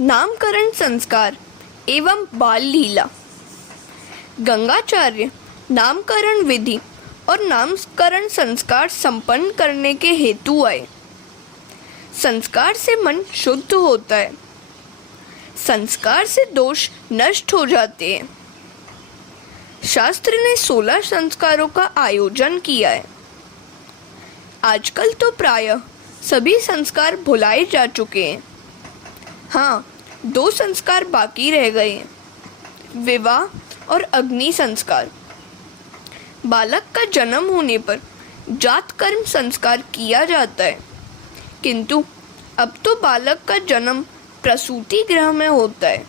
नामकरण संस्कार एवं बाल लीला। गंगाचार्य नामकरण विधि और नामकरण संस्कार संपन्न करने के हेतु आए। संस्कार से मन शुद्ध होता है, संस्कार से दोष नष्ट हो जाते हैं। शास्त्र ने 16 संस्कारों का आयोजन किया है। आजकल तो प्रायः सभी संस्कार भुलाए जा चुके हैं। हाँ, 2 संस्कार बाकी रह गए हैं, विवाह और अग्नि संस्कार। बालक का जन्म होने पर जात कर्म संस्कार किया जाता है, किंतु अब तो बालक का जन्म प्रसूति गृह में होता है,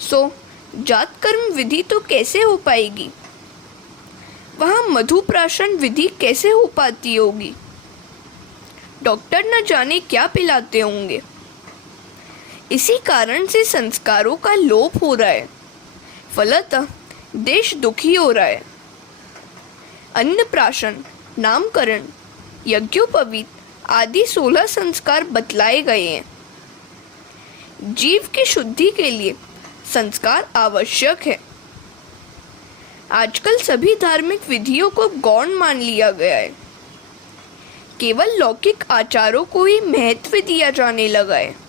सो जात कर्म विधि तो कैसे हो पाएगी? वहाँ मधुप्राशन विधि कैसे हो पाती होगी? डॉक्टर न जाने क्या पिलाते होंगे। इसी कारण से संस्कारों का लोप हो रहा है, फलतः देश दुखी हो रहा है। अन्नप्राशन, नामकरण, यज्ञोपवीत आदि 16 संस्कार बतलाए गए हैं। जीव की शुद्धि के लिए संस्कार आवश्यक है। आजकल सभी धार्मिक विधियों को गौण मान लिया गया है। केवल लौकिक आचारों को ही महत्व दिया जाने लगा है।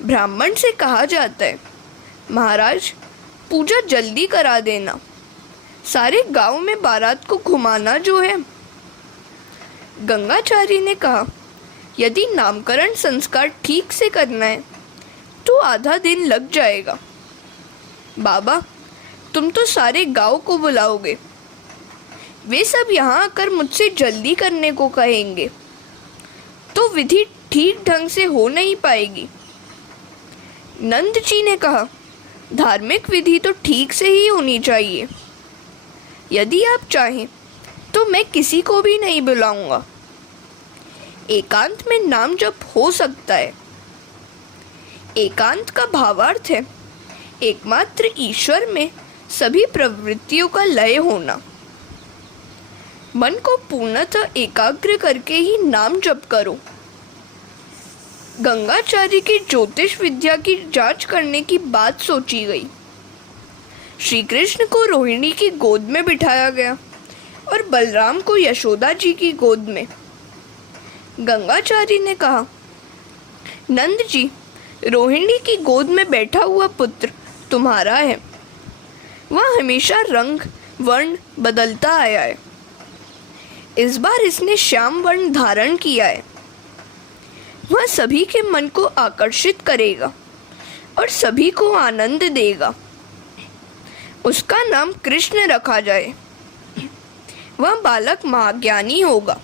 ब्राह्मण से कहा जाता है, महाराज पूजा जल्दी करा देना, सारे गांव में बारात को घुमाना जो है। गंगाचार्य ने कहा, यदि नामकरण संस्कार ठीक से करना है तो आधा दिन लग जाएगा। बाबा, तुम तो सारे गांव को बुलाओगे, वे सब यहाँ आकर मुझसे जल्दी करने को कहेंगे, तो विधि ठीक ढंग से हो नहीं पाएगी। नंद जी ने कहा, धार्मिक विधि तो ठीक से ही होनी चाहिए। यदि आप चाहें तो मैं किसी को भी नहीं बुलाऊंगा। एकांत में नाम जप हो सकता है। एकांत का भावार्थ है एकमात्र ईश्वर में सभी प्रवृत्तियों का लय होना। मन को पूर्णतः एकाग्र करके ही नाम जप करो। गंगाचार्य की ज्योतिष विद्या की जांच करने की बात सोची गई। श्री कृष्ण को रोहिणी की गोद में बिठाया गया और बलराम को यशोदा जी की गोद में। गंगाचार्य ने कहा, नंद जी, रोहिणी की गोद में बैठा हुआ पुत्र तुम्हारा है। वह हमेशा रंग वर्ण बदलता आया है। इस बार इसने श्याम वर्ण धारण किया है। वह सभी के मन को आकर्षित करेगा और सभी को आनंद देगा। उसका नाम कृष्ण रखा जाए। वह बालक महाज्ञानी होगा।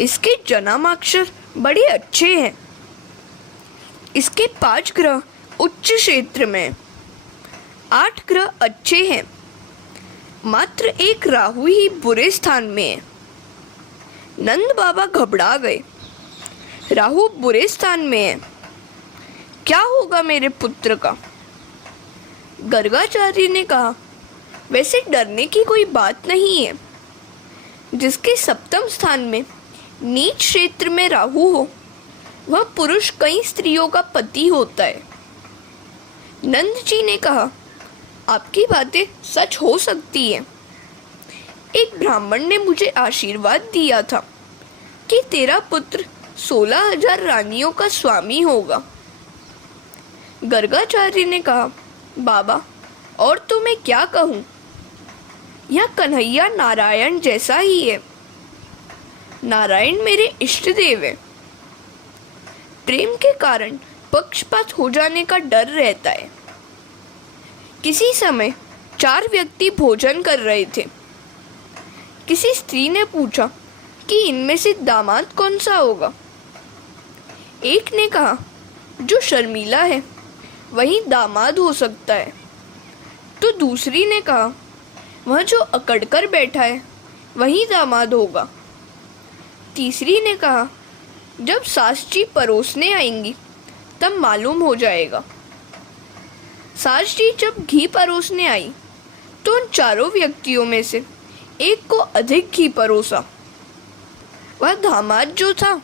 इसके जन्माक्षर बड़े अच्छे हैं। इसके 5 ग्रह उच्च क्षेत्र में, 8 ग्रह अच्छे हैं, मात्र 1 राहु ही बुरे स्थान में है। नंद बाबा घबरा गए। राहु बुरे स्थान में है, क्या होगा मेरे पुत्र का? गर्गाचार्य ने कहा, वैसे डरने की कोई बात नहीं है। जिसके 7वें स्थान में नीच क्षेत्र में राहु हो, वह पुरुष कई स्त्रियों का पति होता है। नंद जी ने कहा, आपकी बातें सच हो सकती हैं। एक ब्राह्मण ने मुझे आशीर्वाद दिया था कि तेरा पुत्र 16,000 रानियों का स्वामी होगा। गर्गाचार्य ने कहा, बाबा और तो मैं क्या कहूँ, यह कन्हैया नारायण जैसा ही है। नारायण मेरे इष्ट देव है। प्रेम के कारण पक्षपात हो जाने का डर रहता है। किसी समय 4 व्यक्ति भोजन कर रहे थे। किसी स्त्री ने पूछा कि इनमें से दामाद कौन सा होगा। एक ने कहा, जो शर्मीला है वही दामाद हो सकता है। तो दूसरी ने कहा, वह जो अकड़ कर बैठा है वही दामाद होगा। तीसरी ने कहा, जब सास जी परोसने आएंगी तब मालूम हो जाएगा। सास जी जब घी परोसने आई तो उन 4 व्यक्तियों में से एक को अधिक घी परोसा। वह दामाद जो था।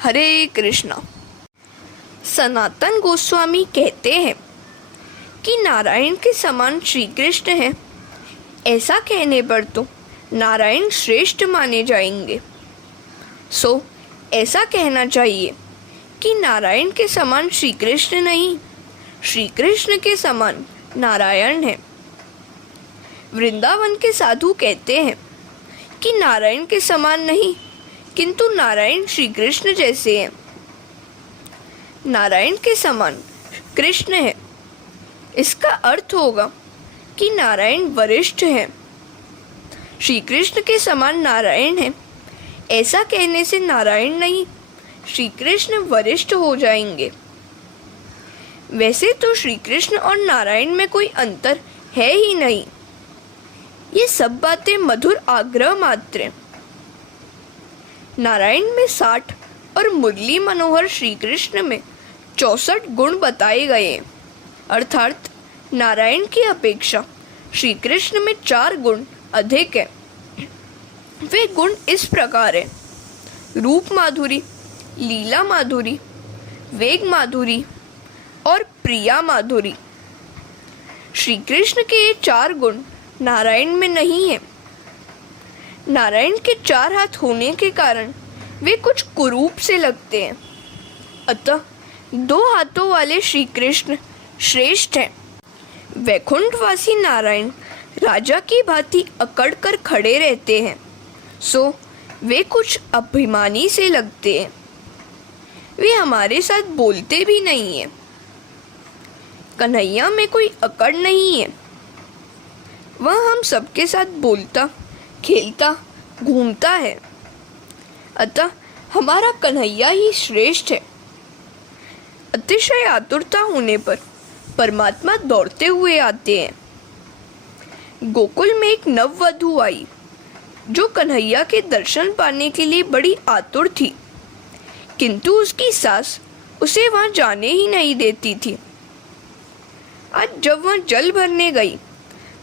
हरे कृष्णा। सनातन गोस्वामी कहते हैं कि नारायण के समान श्री कृष्ण हैं। ऐसा कहने पर तो नारायण श्रेष्ठ माने जाएंगे। सो ऐसा कहना चाहिए कि नारायण के समान श्री कृष्ण नहीं, श्री कृष्ण के समान नारायण है। वृंदावन के साधु कहते हैं कि नारायण के समान नहीं, किंतु नारायण श्री कृष्ण जैसे हैं। नारायण के समान कृष्ण है, इसका अर्थ होगा कि नारायण वरिष्ठ है। श्री कृष्ण के समान नारायण है, ऐसा कहने से नारायण नहीं, श्री कृष्ण वरिष्ठ हो जाएंगे। वैसे तो श्री कृष्ण और नारायण में कोई अंतर है ही नहीं। ये सब बातें मधुर आग्रह मात्र हैं। नारायण में 60 और मुरली मनोहर श्री कृष्ण में 64 गुण बताए गए हैं, अर्थात नारायण की अपेक्षा श्री कृष्ण में 4 गुण अधिक है। वे गुण इस प्रकार है: रूप माधुरी, लीला माधुरी, वेग माधुरी और प्रिया माधुरी। श्री कृष्ण के ये 4 गुण नारायण में नहीं है। नारायण के 4 हाथ होने के कारण वे कुछ कुरूप से लगते हैं, अतः 2 हाथों वाले श्री कृष्ण श्रेष्ठ हैं। वैकुंठवासी नारायण राजा की भांति अकड़ कर खड़े रहते हैं, सो वे कुछ अभिमानी से लगते हैं। वे हमारे साथ बोलते भी नहीं हैं। कन्हैया में कोई अकड़ नहीं है, वह हम सबके साथ बोलता, खेलता, घूमता है। अतः हमारा कन्हैया ही श्रेष्ठ है। अतिशय आतुरता होने पर परमात्मा दौड़ते हुए आते हैं। गोकुल में एक नववधू आई जो कन्हैया के दर्शन पाने के लिए बड़ी आतुर थी, किंतु उसकी सास उसे वहां जाने ही नहीं देती थी। आज जब वह जल भरने गई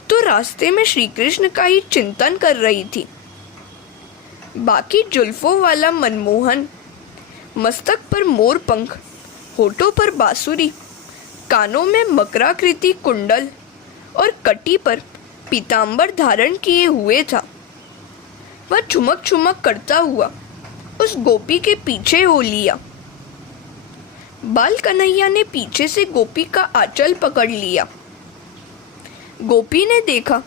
तो रास्ते में श्री कृष्ण का ही चिंतन कर रही थी। बाकी जुल्फों वाला मनमोहन, मस्तक पर मोर पंख, होठों पर बांसुरी, कानों में मकराकृति कुंडल और कटी पर पीतांबर धारण किए हुए था। वह चुमक चुमक करता हुआ उस गोपी के पीछे हो लिया। बाल कन्हैया ने पीछे से गोपी का आंचल पकड़ लिया। गोपी ने देखा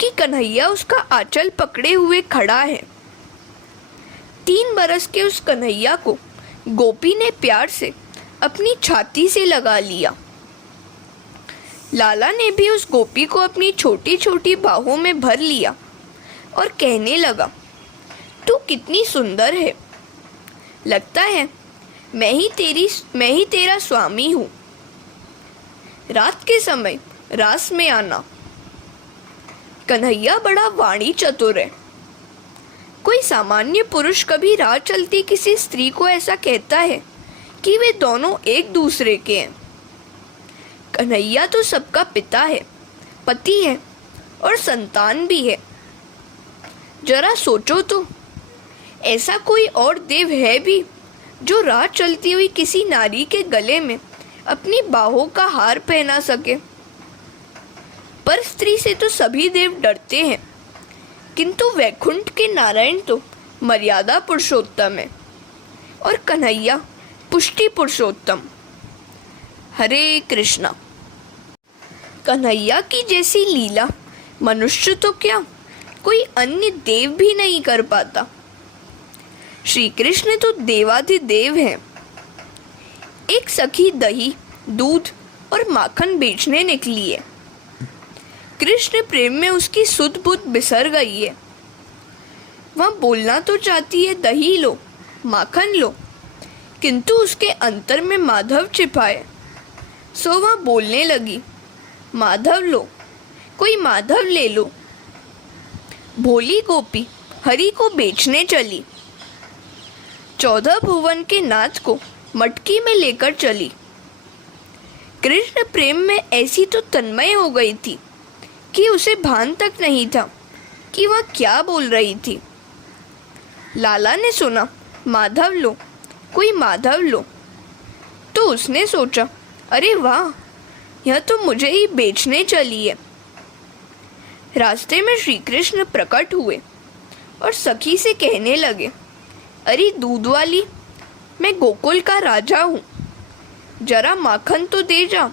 कि कन्हैया उसका आंचल पकड़े हुए खड़ा है। 3 बरस के उस कन्हैया को गोपी ने प्यार से अपनी छाती से लगा लिया। लाला ने भी उस गोपी को अपनी छोटी छोटी बाहों में भर लिया और कहने लगा, तू कितनी सुंदर है, लगता है मैं ही तेरा स्वामी हूँ। रात के समय रास में आना। कन्हैया बड़ा वाणी चतुर है। कोई सामान्य पुरुष कभी राह चलती किसी स्त्री को ऐसा कहता है कि वे दोनों एक दूसरे के हैं। कन्हैया तो सबका पिता है, पति है और संतान भी है। जरा सोचो तो, ऐसा कोई और देव है भी जो राह चलती हुई किसी नारी के गले में अपनी बाहों का हार पहना सके। पर स्त्री से तो सभी देव डरते हैं, किंतु वैकुंठ के नारायण तो मर्यादा पुरुषोत्तम है और कन्हैया पुष्टि पुरुषोत्तम। हरे कृष्णा। कन्हैया की जैसी लीला मनुष्य तो क्या, कोई अन्य देव भी नहीं कर पाता। श्री कृष्ण तो देवाधिदेव हैं। एक सखी दही, दूध और माखन बेचने निकली है। कृष्ण प्रेम में उसकी सुध बुध बिसर गई है। वह बोलना तो चाहती है दही लो, माखन लो, किंतु उसके अंतर में माधव छिपा है। सो वह बोलने लगी, माधव लो, कोई माधव ले लो। भोली गोपी हरि को बेचने चली। 14 भुवन के नाथ को मटकी में लेकर चली। कृष्ण प्रेम में ऐसी तो तन्मय हो गई थी कि उसे भान तक नहीं था कि वह क्या बोल रही थी। लाला ने सुना, माधव लो, कोई माधव लो, तो तो उसने सोचा, अरे वाह, यह तो मुझे ही बेचने चली है। रास्ते में श्री कृष्ण प्रकट हुए और सखी से कहने लगे, अरे दूध वाली, मैं गोकुल का राजा हूँ, जरा माखन तो दे जा।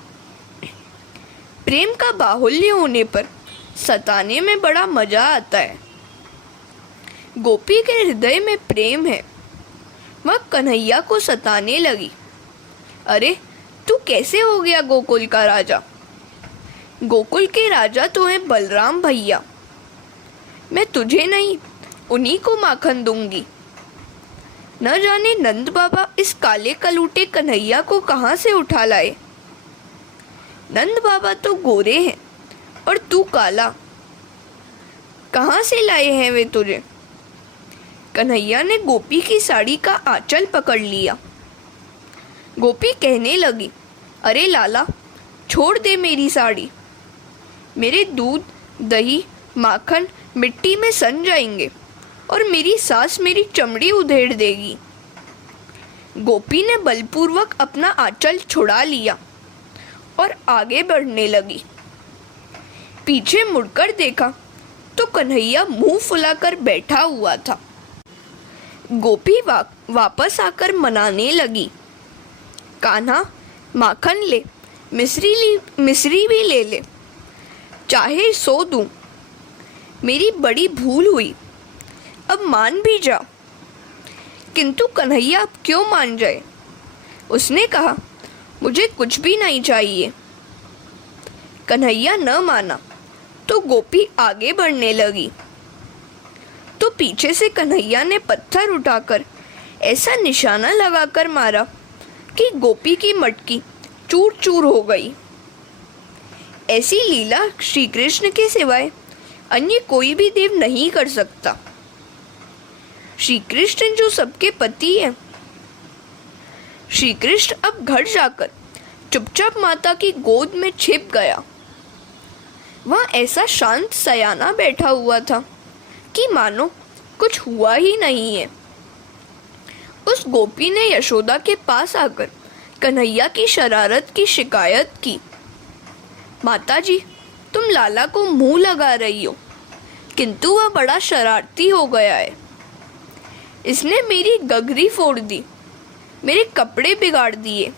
प्रेम का बाहुल्य होने पर सताने में बड़ा मजा आता है। गोपी के हृदय में प्रेम है, वह कन्हैया को सताने लगी। अरे तू कैसे हो गया गोकुल का राजा? गोकुल के राजा तो हैं बलराम भैया, मैं तुझे नहीं उन्हीं को माखन दूंगी। न जाने नंद बाबा इस काले कलूटे कन्हैया को कहाँ से उठा लाए। नंद बाबा तो गोरे हैं और तू काला, कहाँ से लाए हैं वे तुझे? कन्हैया ने गोपी की साड़ी का आंचल पकड़ लिया। गोपी कहने लगी, अरे लाला, छोड़ दे मेरी साड़ी, मेरे दूध, दही, माखन मिट्टी में सन जाएंगे और मेरी सास मेरी चमड़ी उधेड़ देगी। गोपी ने बलपूर्वक अपना आंचल छुड़ा लिया और आगे बढ़ने लगी। पीछे मुड़कर देखा तो कन्हैया मुंह फुलाकर बैठा हुआ था। गोपी वापस आकर मनाने लगी, कान्हा माखन ले, मिश्री भी ले ले, चाहे सो दूं, मेरी बड़ी भूल हुई, अब मान भी जा। किंतु कन्हैया अब क्यों मान जाए? उसने कहा, मुझे कुछ भी नहीं चाहिए। कन्हैया न माना तो गोपी आगे बढ़ने लगी। तो पीछे से कन्हैया ने पत्थर उठाकर ऐसा निशाना लगाकर मारा कि गोपी की मटकी चूर चूर हो गई। ऐसी लीला श्री कृष्ण के सिवाय अन्य कोई भी देव नहीं कर सकता। श्री कृष्ण जो सबके पति हैं। श्री कृष्ण अब घर जाकर चुपचाप माता की गोद में छिप गया। वह ऐसा शांत सयाना बैठा हुआ था कि मानो कुछ हुआ ही नहीं है। उस गोपी ने यशोदा के पास आकर कन्हैया की शरारत की शिकायत की। माताजी, तुम लाला को मुंह लगा रही हो, किंतु वह बड़ा शरारती हो गया है। इसने मेरी गगरी फोड़ दी, मेरे कपड़े बिगाड़ दिए।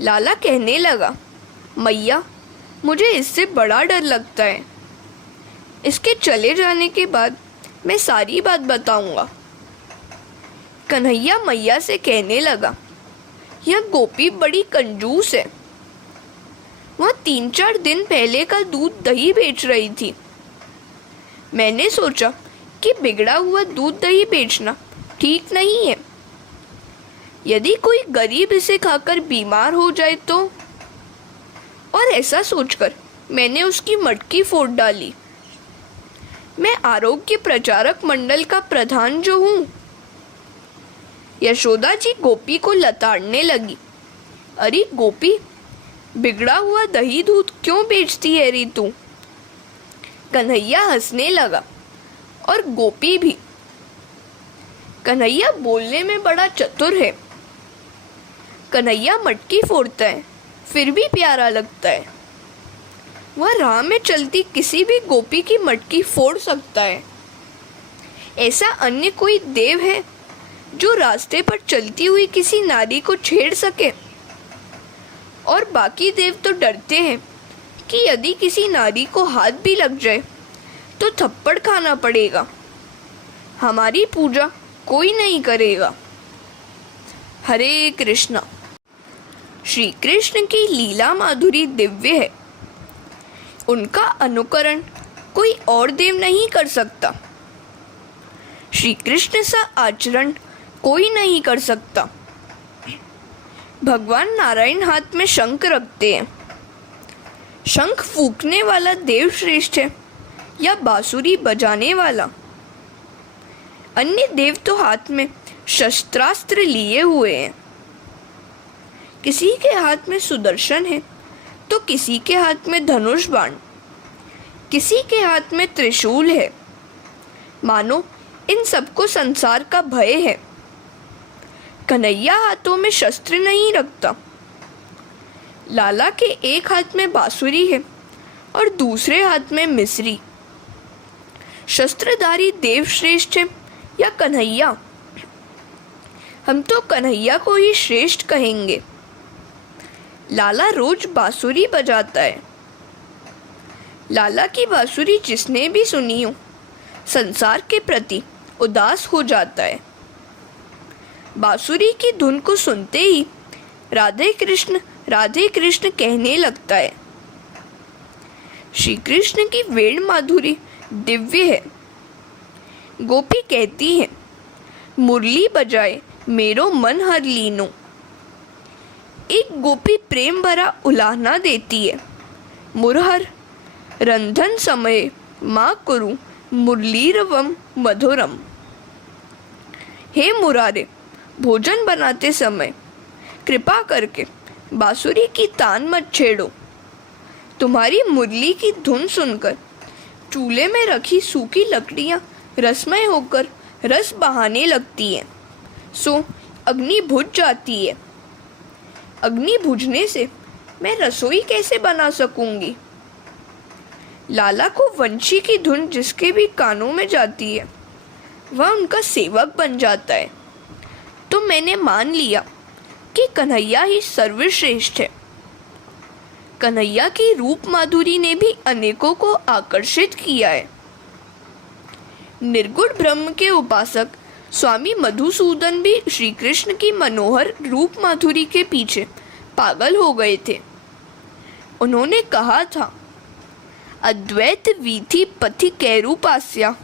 लाला कहने लगा, मैया, मुझे इससे बड़ा डर लगता है। इसके चले जाने के बाद मैं सारी बात बताऊंगा। कन्हैया मैया से कहने लगा, यह गोपी बड़ी कंजूस है। वह 3-4 दिन पहले का दूध दही बेच रही थी। मैंने सोचा कि बिगड़ा हुआ दूध दही बेचना ठीक नहीं है। यदि कोई गरीब इसे खाकर बीमार हो जाए तो, और ऐसा सोचकर मैंने उसकी मटकी फोड़ डाली। मैं आरोग्य प्रचारक मंडल का प्रधान जो हूँ। यशोदा जी गोपी को लताड़ने लगी, अरे गोपी, बिगड़ा हुआ दही दूध क्यों बेचती है री तू? कन्हैया हंसने लगा और गोपी भी। कन्हैया बोलने में बड़ा चतुर है। कन्हैया मटकी फोड़ता है फिर भी प्यारा लगता है। वह राह में चलती किसी भी गोपी की मटकी फोड़ सकता है। ऐसा अन्य कोई देव है जो रास्ते पर चलती हुई किसी नारी को छेड़ सके? और बाकी देव तो डरते हैं कि यदि किसी नारी को हाथ भी लग जाए तो थप्पड़ खाना पड़ेगा। हमारी पूजा कोई नहीं करेगा। हरे कृष्णा। श्री कृष्ण की लीला माधुरी दिव्य है। उनका अनुकरण कोई और देव नहीं कर सकता। श्री कृष्ण सा आचरण कोई नहीं कर सकता। भगवान नारायण हाथ में शंख रखते हैं। शंख फूंकने वाला देव श्रेष्ठ है या बांसुरी बजाने वाला? अन्य देव तो हाथ में शस्त्रास्त्र लिए हुए हैं। किसी के हाथ में सुदर्शन है तो किसी के हाथ में धनुष बाण, किसी के हाथ में त्रिशूल है। मानो इन सबको संसार का भय है। कन्हैया हाथों में शस्त्र नहीं रखता। लाला के एक हाथ में बांसुरी है और दूसरे हाथ में मिसरी। शस्त्रधारी देव श्रेष्ठ है या कन्हैया? हम तो कन्हैया को ही श्रेष्ठ कहेंगे। लाला रोज बांसुरी बजाता है। लाला की बांसुरी जिसने भी सुनी हो, संसार के प्रति उदास हो जाता है। बांसुरी की धुन को सुनते ही राधे कृष्ण कहने लगता है। श्री कृष्ण की वेण माधुरी दिव्य है। गोपी कहती है, मुरली बजाए मेरो मन हर लीनो। एक गोपी प्रेम भरा उलाहना देती है, मुरहर रंधन समय माँ कुरु मुरलीरवम मधुरम। हे मुरारे, भोजन बनाते समय कृपा करके बांसुरी की तान मत छेड़ो। तुम्हारी मुरली की धुन सुनकर चूल्हे में रखी सूखी लकड़ियाँ रसमय होकर रस बहाने लगती हैं, सो अग्नि बुझ जाती है। अग्नि बुझने से मैं रसोई कैसे बना सकूंगी? लाला को वंशी की धुन जिसके भी कानों में जाती है, वह उनका सेवक बन जाता है। तो मैंने मान लिया कि कन्हैया ही सर्वश्रेष्ठ है। कन्हैया की रूप माधुरी ने भी अनेकों को आकर्षित किया है। निर्गुण ब्रह्म के उपासक स्वामी मधुसूदन भी श्री कृष्ण की मनोहर रूप माधुरी के पीछे पागल हो गए थे। उन्होंने कहा था, अद्वैत वीथि पथि कैरूपास्या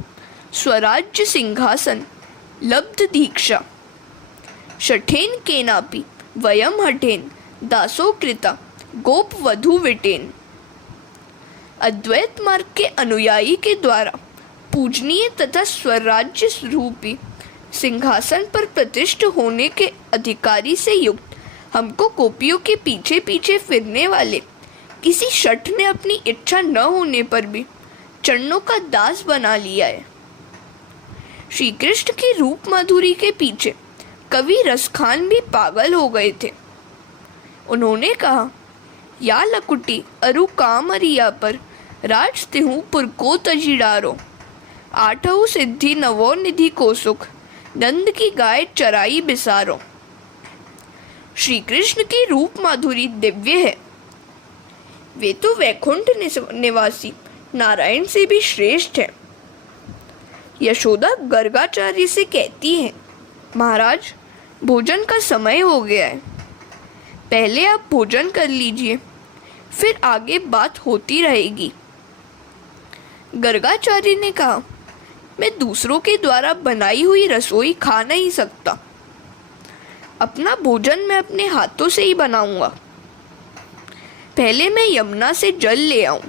स्वराज्य सिंहासन लब्ध दीक्षा शठेन केनापि वयम हठेन दासो कृता गोप वधु विटेन। अद्वैत मार्ग के अनुयायी के द्वारा पूजनीय तथा स्वराज्य रूपी सिंहासन पर प्रतिष्ठित होने के अधिकारी से युक्त हमको गोपियों के पीछे पीछे फिरने वाले किसी शठ ने अपनी इच्छा न होने पर भी चरणों का दास बना लिया है। श्री कृष्ण की रूप माधुरी के पीछे कवि रसखान भी पागल हो गए थे। उन्होंने कहा, या लकुटी अरु कामरिया पर राज तिहु पुरको तजीडारो। आठहु सिद्धि नवो निधि को सुख नंद की गाय चराई बिसारो। श्री कृष्ण की रूप माधुरी दिव्य है। वे तो वैकुंठ निवासी नारायण से भी श्रेष्ठ है। यशोदा गर्गाचार्य से कहती है, महाराज, भोजन का समय हो गया है, पहले आप भोजन कर लीजिए, फिर आगे बात होती रहेगी। गर्गाचार्य ने कहा, मैं दूसरों के द्वारा बनाई हुई रसोई खा नहीं सकता। अपना भोजन मैं अपने हाथों से ही बनाऊंगा। पहले मैं यमुना से जल ले आऊं।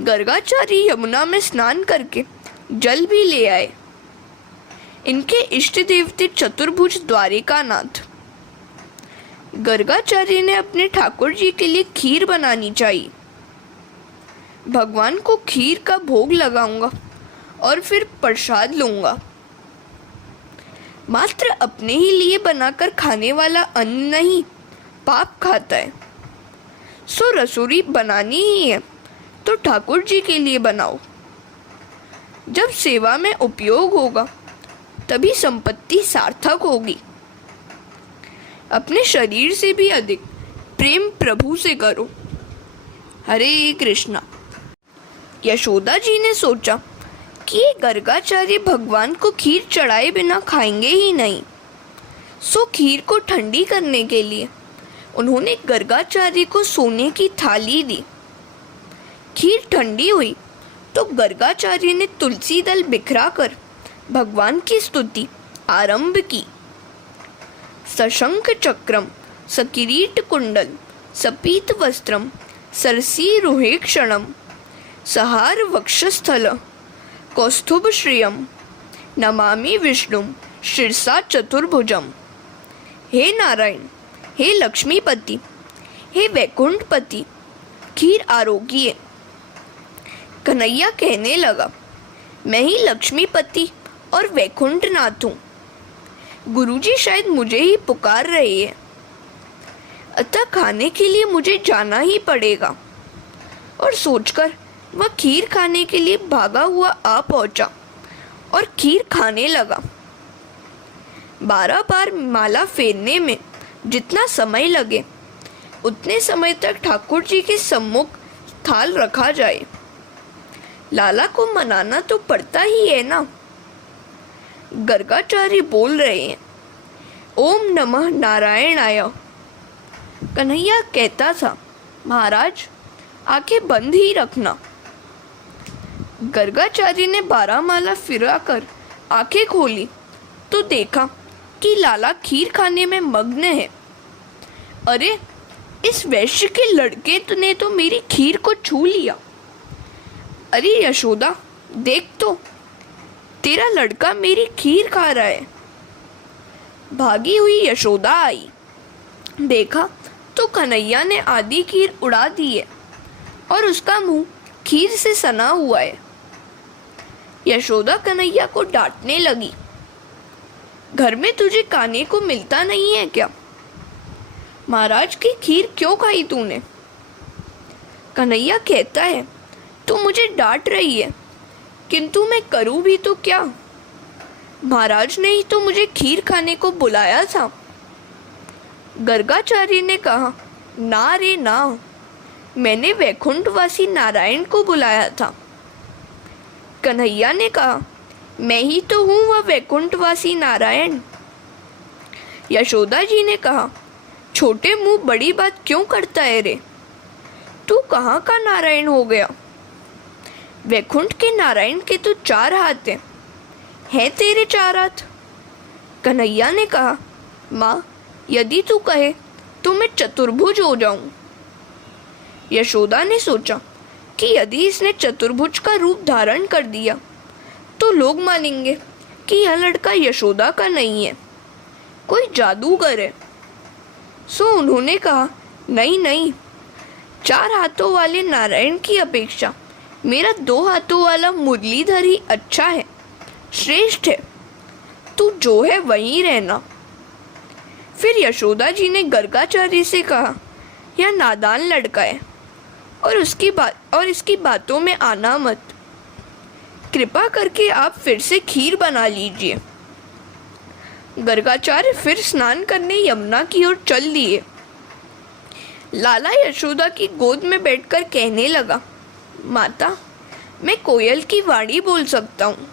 गर्गाचार्य यमुना में स्नान करके जल भी ले आए। इनके इष्ट देवते चतुर्भुज द्वारिकानाथ। गर्गाचार्य ने अपने ठाकुर जी के लिए खीर बनानी चाहिए। भगवान को खीर का भोग लगाऊंगा और फिर प्रसाद लूंगा। मात्र अपने ही लिए बनाकर खाने वाला अन्न नहीं, पाप खाता है। सो रसोई बनानी ही है तो ठाकुर जी के लिए बनाओ। जब सेवा में उपयोग होगा तभी संपत्ति सार्थक होगी। अपने शरीर से भी अधिक प्रेम प्रभु से करो। हरे कृष्णा। यशोदा जी ने सोचा कि ये गर्गाचार्य भगवान को खीर चढ़ाए बिना खाएंगे ही नहीं। सो खीर को ठंडी करने के लिए उन्होंने गर्गाचार्य को सोने की थाली दी। खीर ठंडी हुई तो गर्गाचार्य ने तुलसी दल बिखरा कर भगवान की स्तुति आरंभ की। सशंख चक्रम सकिरीट कुंडल सपीत वस्त्रम सरसी रुहेक्षणम सहार वक्षस्थल कौस्तुभ श्रियम नमामि विष्णुम शिरसा चतुर्भुजम। हे नारायण, हे लक्ष्मीपति, हे वैकुंठपति, खीर आरोग्य। कन्हैया कहने लगा, मैं ही लक्ष्मीपति और वैकुंठनाथ हूँ। गुरुजी शायद मुझे ही पुकार रहे हैं, अतः खाने के लिए मुझे जाना ही पड़ेगा। और सोचकर वह खीर खाने के लिए भागा हुआ आ पहुंचा और खीर खाने लगा। 12 बार माला फेरने में जितना समय लगे उतने समय तक ठाकुर जी के सम्मुख थाल रखा जाए। लाला को मनाना तो पड़ता ही है ना। गर्गाचार्य बोल रहे हैं, ओम नमः नारायणाय। कन्हैया कहता था, महाराज आंखें बंद ही रखना। गर्गाचार्य ने 12 माला फिराकर आंखें खोली तो देखा कि लाला खीर खाने में मग्न है। अरे, इस वैश्य के लड़के ने तो मेरी खीर को छू लिया। अरे यशोदा, देख तो, तेरा लड़का मेरी खीर खा रहा है। भागी हुई यशोदा आई, देखा तो कन्हैया ने आधी खीर उड़ा दी है और उसका मुंह खीर से सना हुआ है। यशोदा कन्हैया को डांटने लगी, घर में तुझे खाने को मिलता नहीं है क्या? महाराज की खीर क्यों खाई तूने? कन्हैया कहता है, तू मुझे डांट रही है, किंतु मैं करूं भी तो क्या? महाराज ने ही तो मुझे खीर खाने को बुलाया था। गर्गाचार्य ने कहा, ना रे ना, मैंने वैकुंठवासी नारायण को बुलाया था। कन्हैया ने कहा, मैं ही तो हूँ वह वैकुंठवासी नारायण। यशोदा जी ने कहा, छोटे मुंह बड़ी बात क्यों करता है रे? तू कहाँ का नारायण हो गया? वैकुंठ के नारायण के तो 4 हाथ हैं तेरे 4 हाथ। कन्हैया ने कहा, माँ यदि तू कहे तो मैं चतुर्भुज हो जाऊं। यशोदा ने सोचा कि यदि इसने चतुर्भुज का रूप धारण कर दिया तो लोग मानेंगे कि यह लड़का यशोदा का नहीं है, कोई जादूगर है। सो उन्होंने कहा, नहीं नहीं, 4 हाथों वाले नारायण की अपेक्षा मेरा 2 हाथों वाला मुरलीधर ही अच्छा है, श्रेष्ठ है। तू जो है वहीं रहना। फिर यशोदा जी ने गर्गाचार्य से कहा, यह नादान लड़का है और इसकी बातों में आना मत। कृपा करके आप फिर से खीर बना लीजिए। गर्गाचार्य फिर स्नान करने यमुना की ओर चल दिए। लाला यशोदा की गोद में बैठकर कहने लगा, माता, मैं कोयल की वाणी बोल सकता हूँ।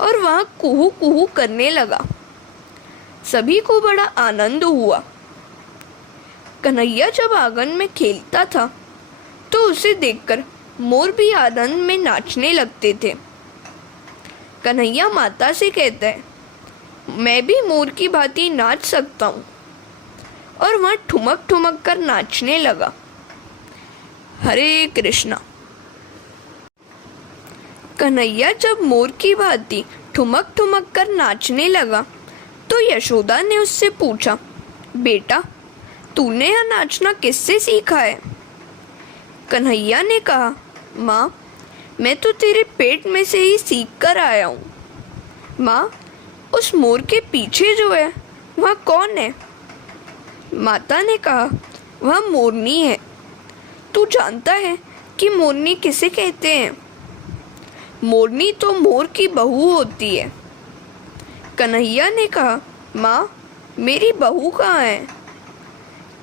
और वह कुहू कुहू करने लगा। सभी को बड़ा आनंद हुआ। कन्हैया जब आंगन में खेलता था तो उसे देखकर मोर भी आनंद में नाचने लगते थे। कन्हैया माता से कहता है, मैं भी मोर की भांति नाच सकता हूँ। और वह ठुमक ठुमक कर नाचने लगा। हरे कृष्णा। कन्हैया जब मोर की भांति ठुमक ठुमक कर नाचने लगा तो यशोदा ने उससे पूछा, बेटा तूने यह नाचना किससे सीखा है? कन्हैया ने कहा, माँ मैं तो तेरे पेट में से ही सीख कर आया हूँ। माँ, उस मोर के पीछे जो है वह कौन है? माता ने कहा, वह मोरनी है। तू जानता है कि मोरनी किसे कहते हैं? मोरनी तो मोर की बहू होती है। कन्हैया ने कहा, माँ मेरी बहू कहाँ है?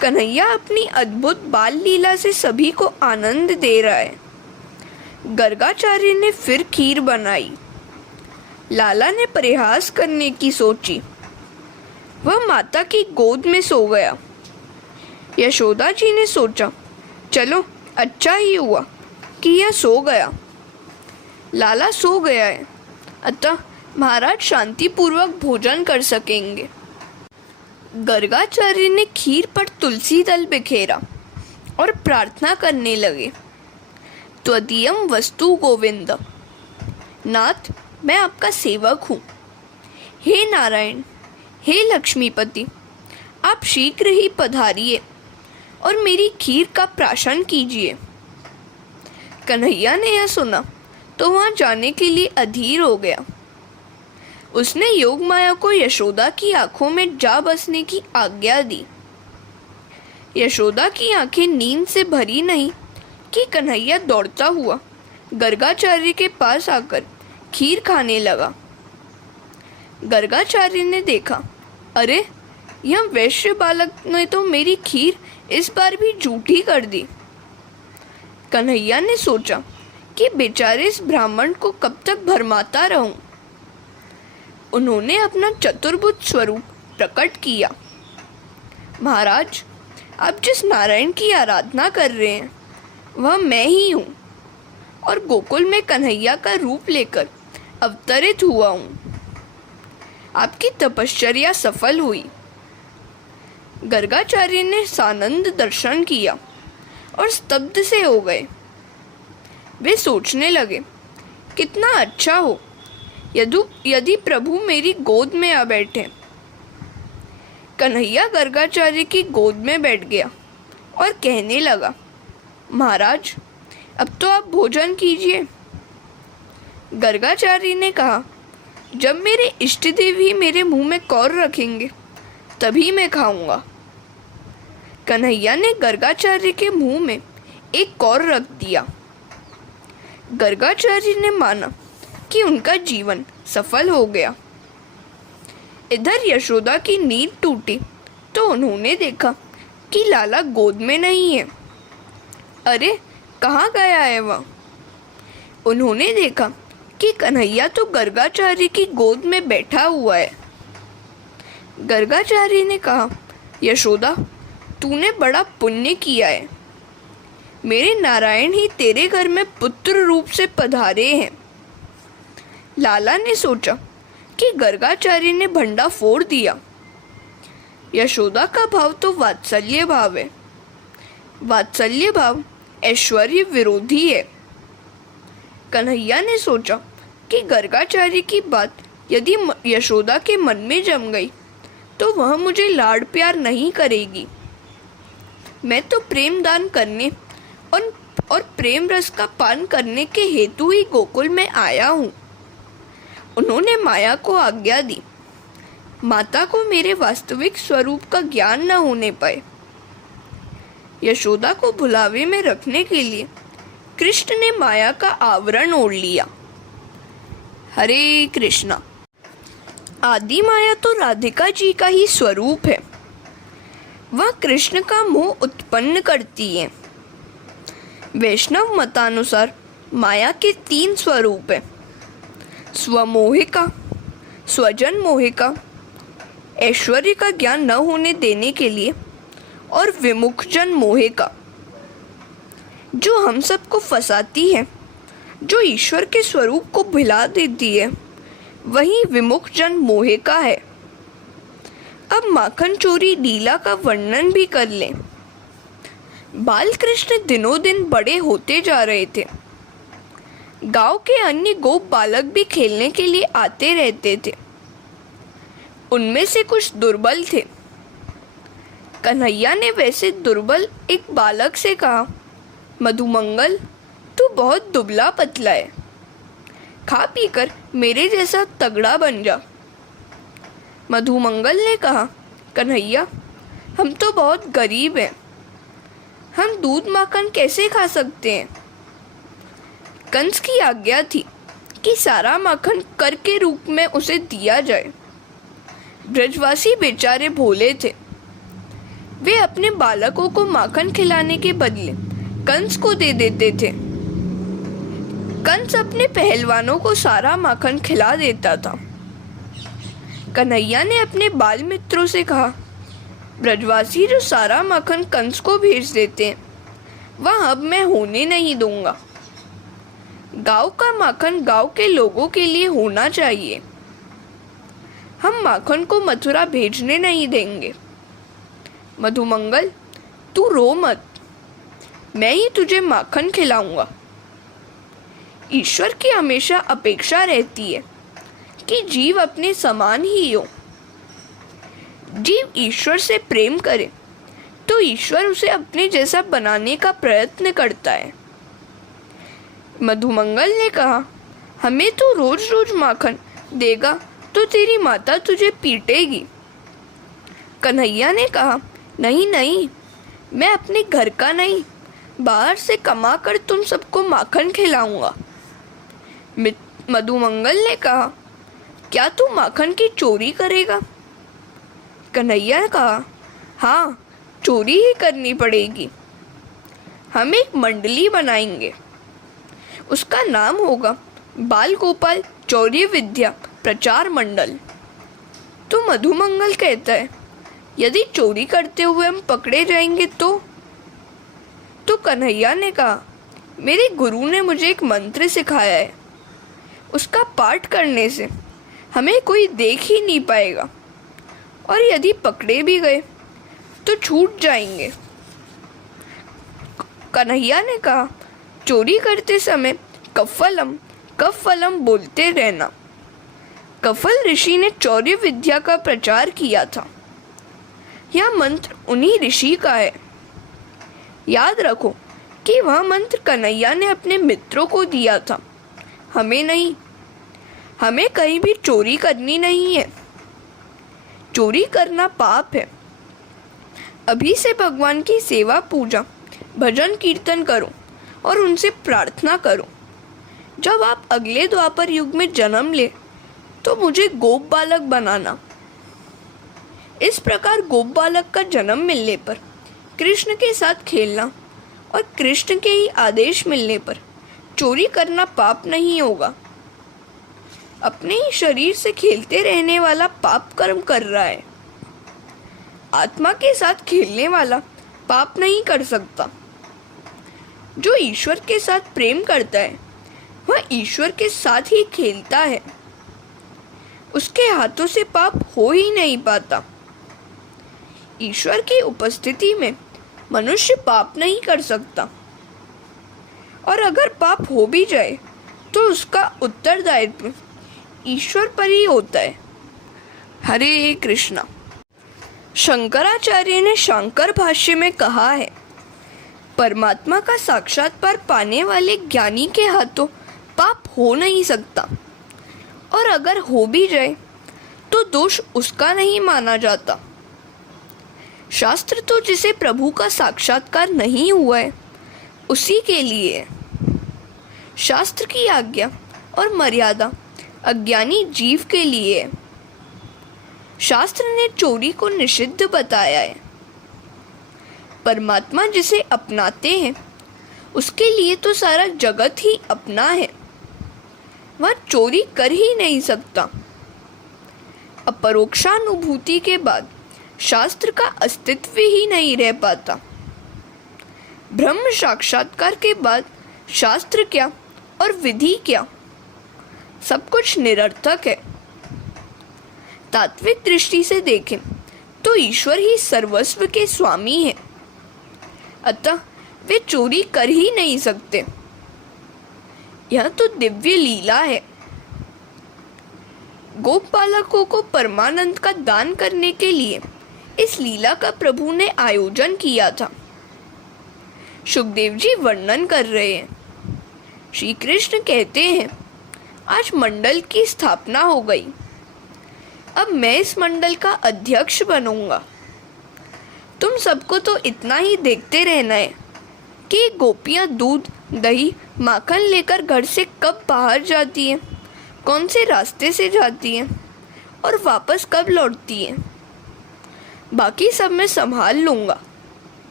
कन्हैया अपनी अद्भुत बाल लीला से सभी को आनंद दे रहा है। गर्गाचार्य ने फिर खीर बनाई। लाला ने परिहास करने की सोची। वह माता की गोद में सो गया। यशोदा जी ने सोचा, चलो अच्छा ही हुआ कि यह सो गया। लाला सो गया है, अतः महाराज शांतिपूर्वक भोजन कर सकेंगे। गर्गाचार्य ने खीर पर तुलसी दल बिखेरा और प्रार्थना करने लगे, त्वदीयम वस्तु गोविंद। नाथ, मैं आपका सेवक हूँ। हे नारायण, हे लक्ष्मीपति, आप शीघ्र ही पधारिए और मेरी खीर का प्राशन कीजिए। कन्हैया ने यह सुना तो वहाँ जाने के लिए अधीर हो गया। उसने योगमाया को यशोदा की आंखों में जा बसने की आज्ञा दी। यशोदा की आंखें नींद से भरी नहीं कि कन्हैया दौड़ता हुआ गर्गाचार्य के पास आकर खीर खाने लगा। गर्गाचार्य ने देखा, अरे यह वैश्य बालक ने तो मेरी खीर इस बार भी झूठी कर दी। कन्हैया ने सोचा कि बेचारे इस ब्राह्मण को कब तक भरमाता रहूं। उन्होंने अपना चतुर्भुज स्वरूप प्रकट किया। महाराज, आप जिस नारायण की आराधना कर रहे हैं वह मैं ही हूँ और गोकुल में कन्हैया का रूप लेकर अवतरित हुआ हूँ। आपकी तपश्चर्या सफल हुई। गर्गाचार्य ने सानंद दर्शन किया और स्तब्ध से हो गए। वे सोचने लगे, कितना अच्छा हो यदि प्रभु मेरी गोद में आ बैठे। कन्हैया गर्गाचार्य की गोद में बैठ गया और कहने लगा, महाराज, अब तो आप भोजन कीजिए। गर्गाचार्य ने कहा, जब मेरे इष्ट देव ही मेरे मुंह में कौर रखेंगे तभी मैं खाऊंगा। कन्हैया ने गर्गाचार्य के मुंह में एक कौर रख दिया। गर्गाचार्य ने माना कि उनका जीवन सफल हो गया। इधर यशोदा की नींद टूटी तो उन्होंने देखा कि लाला गोद में नहीं है। अरे कहाँ गया है वह? उन्होंने देखा कि कन्हैया तो गर्गाचार्य की गोद में बैठा हुआ है। गर्गाचार्य ने कहा, यशोदा, तूने बड़ा पुण्य किया है। मेरे नारायण ही तेरे घर में पुत्र रूप से पधारे हैं। लाला ने सोचा कि गर्गाचार्य ने भंडा फोड़ दिया। यशोदा का भाव तो वात्सल्य भाव है। वात्सल्य भाव ऐश्वर्य विरोधी है। कन्हैया ने सोचा कि गर्गाचार्य की बात यदि यशोदा के मन में जम गई तो वह मुझे लाड़ प्यार नहीं करेगी। मैं तो प्रेम दान करने और प्रेम रस का पान करने के हेतु ही गोकुल में आया हूँ। उन्होंने माया को आज्ञा दी, माता को मेरे वास्तविक स्वरूप का ज्ञान न होने पाए। यशोदा को भुलावे में रखने के लिए कृष्ण ने माया का आवरण ओढ़ लिया। हरे कृष्णा। आदि माया तो राधिका जी का ही स्वरूप है। वह कृष्ण का मोह उत्पन्न करती है। वैष्णव मतानुसार माया के 3 स्वरूप है, स्वमोहिका, स्वजन मोहिका, ऐश्वर्य का ज्ञान न होने देने के लिए, और विमुखजन मोहिका, जो हम सबको फंसाती है, जो ईश्वर के स्वरूप को भुला देती है, वही विमुखजन मोहिका है। अब माखन चोरी लीला का वर्णन भी कर लें। बाल कृष्ण दिनों दिन बड़े होते जा रहे थे। गांव के अन्य गोप बालक भी खेलने के लिए आते रहते थे। उनमें से कुछ दुर्बल थे। कन्हैया ने वैसे दुर्बल एक बालक से कहा, मधुमंगल, तू बहुत दुबला पतला है, खा पीकर मेरे जैसा तगड़ा बन जा। मधुमंगल ने कहा, कन्हैया, हम तो बहुत गरीब हैं, हम दूध माखन कैसे खा सकते हैं? कंस की आज्ञा थी कि सारा माखन कर के रूप में उसे दिया जाए। ब्रजवासी बेचारे भोले थे। वे अपने बालकों को माखन खिलाने के बदले कंस को दे देते थे। कंस अपने पहलवानों को सारा माखन खिला देता था। कन्हैया ने अपने बाल मित्रों से कहा, ब्रजवासी जो सारा माखन कंस को भेज देते हैं वह अब मैं होने नहीं दूंगा। गांव का माखन गांव के लोगों के लिए होना चाहिए। हम माखन को मथुरा भेजने नहीं देंगे। मधुमंगल, तू रो मत, मैं ही तुझे माखन खिलाऊंगा। ईश्वर की हमेशा अपेक्षा रहती है कि जीव अपने समान ही हो। जीव ईश्वर से प्रेम करे तो ईश्वर उसे अपने जैसा बनाने का प्रयत्न करता है। मधुमंगल ने कहा, हमें तो रोज रोज माखन देगा तो तेरी माता तुझे पीटेगी। कन्हैया ने कहा, नहीं नहीं, मैं अपने घर का नहीं, बाहर से कमा कर तुम सबको माखन खिलाऊंगा। मधुमंगल ने कहा, क्या तू माखन की चोरी करेगा? कन्हैया ने कहा, हाँ, चोरी ही करनी पड़ेगी। हम एक मंडली बनाएंगे, उसका नाम होगा बाल गोपाल चौर्य विद्या प्रचार मंडल। तो मधुमंगल कहता है, यदि चोरी करते हुए हम पकड़े जाएंगे तो कन्हैया ने कहा, मेरे गुरु ने मुझे एक मंत्र सिखाया है, उसका पाठ करने से हमें कोई देख ही नहीं पाएगा, और यदि पकड़े भी गए तो छूट जाएंगे। कन्हैया ने कहा, चोरी करते समय कफलम कफलम बोलते रहना। कफल ऋषि ने चौर्य विद्या का प्रचार किया था। यह मंत्र उन्हीं ऋषि का है। याद रखो कि वह मंत्र कन्हैया ने अपने मित्रों को दिया था, हमें नहीं। हमें कहीं भी चोरी करनी नहीं है। चोरी करना पाप है। अभी से भगवान की सेवा पूजा भजन कीर्तन करो और उनसे प्रार्थना करो। जब आप अगले द्वापर युग में जन्म ले तो मुझे गोप बालक बनाना। इस प्रकार गोप बालक का जन्म मिलने पर कृष्ण के साथ खेलना और कृष्ण के ही आदेश मिलने पर चोरी करना पाप नहीं होगा। अपने ही शरीर से खेलते रहने वाला पाप कर्म कर रहा है। आत्मा के साथ खेलने वाला पाप नहीं कर सकता। जो ईश्वर के साथ प्रेम करता है वह ईश्वर के साथ ही खेलता है। उसके हाथों से पाप हो ही नहीं पाता। ईश्वर की उपस्थिति में मनुष्य पाप नहीं कर सकता, और अगर पाप हो भी जाए तो उसका उत्तरदायित्व ईश्वर पर ही होता है। हरे कृष्णा। शंकराचार्य ने शांकर भाष्य में कहा है, परमात्मा का साक्षात्कार पाने वाले ज्ञानी के हाथों पाप हो नहीं सकता, और अगर हो भी जाए तो दोष उसका नहीं माना जाता। शास्त्र तो जिसे प्रभु का साक्षात्कार नहीं हुआ है उसी के लिए है। शास्त्र की आज्ञा और मर्यादा अज्ञानी जीव के लिए है। शास्त्र ने चोरी को निषिद्ध बताया है। परमात्मा जिसे अपनाते हैं उसके लिए तो सारा जगत ही अपना है। वह चोरी कर ही नहीं सकता। अपरोक्षानुभूति के बाद शास्त्र का अस्तित्व ही नहीं रह पाता। ब्रह्म साक्षात्कार के बाद शास्त्र क्या और विधि क्या, सब कुछ निरर्थक है। तात्विक दृष्टि से देखें तो ईश्वर ही सर्वस्व के स्वामी है, अतः वे चोरी कर ही नहीं सकते। यह तो दिव्य लीला है। गोप बालकों को परमानंद का दान करने के लिए इस लीला का प्रभु ने आयोजन किया था। सुखदेव जी वर्णन कर रहे हैं। श्री कृष्ण कहते हैं, आज मंडल की स्थापना हो गई। अब मैं इस मंडल का अध्यक्ष बनूंगा। तुम सबको तो इतना ही देखते रहना है कि गोपियां दूध दही माखन लेकर घर से कब बाहर जाती हैं, कौन से रास्ते से जाती हैं और वापस कब लौटती हैं। बाकी सब मैं संभाल लूँगा।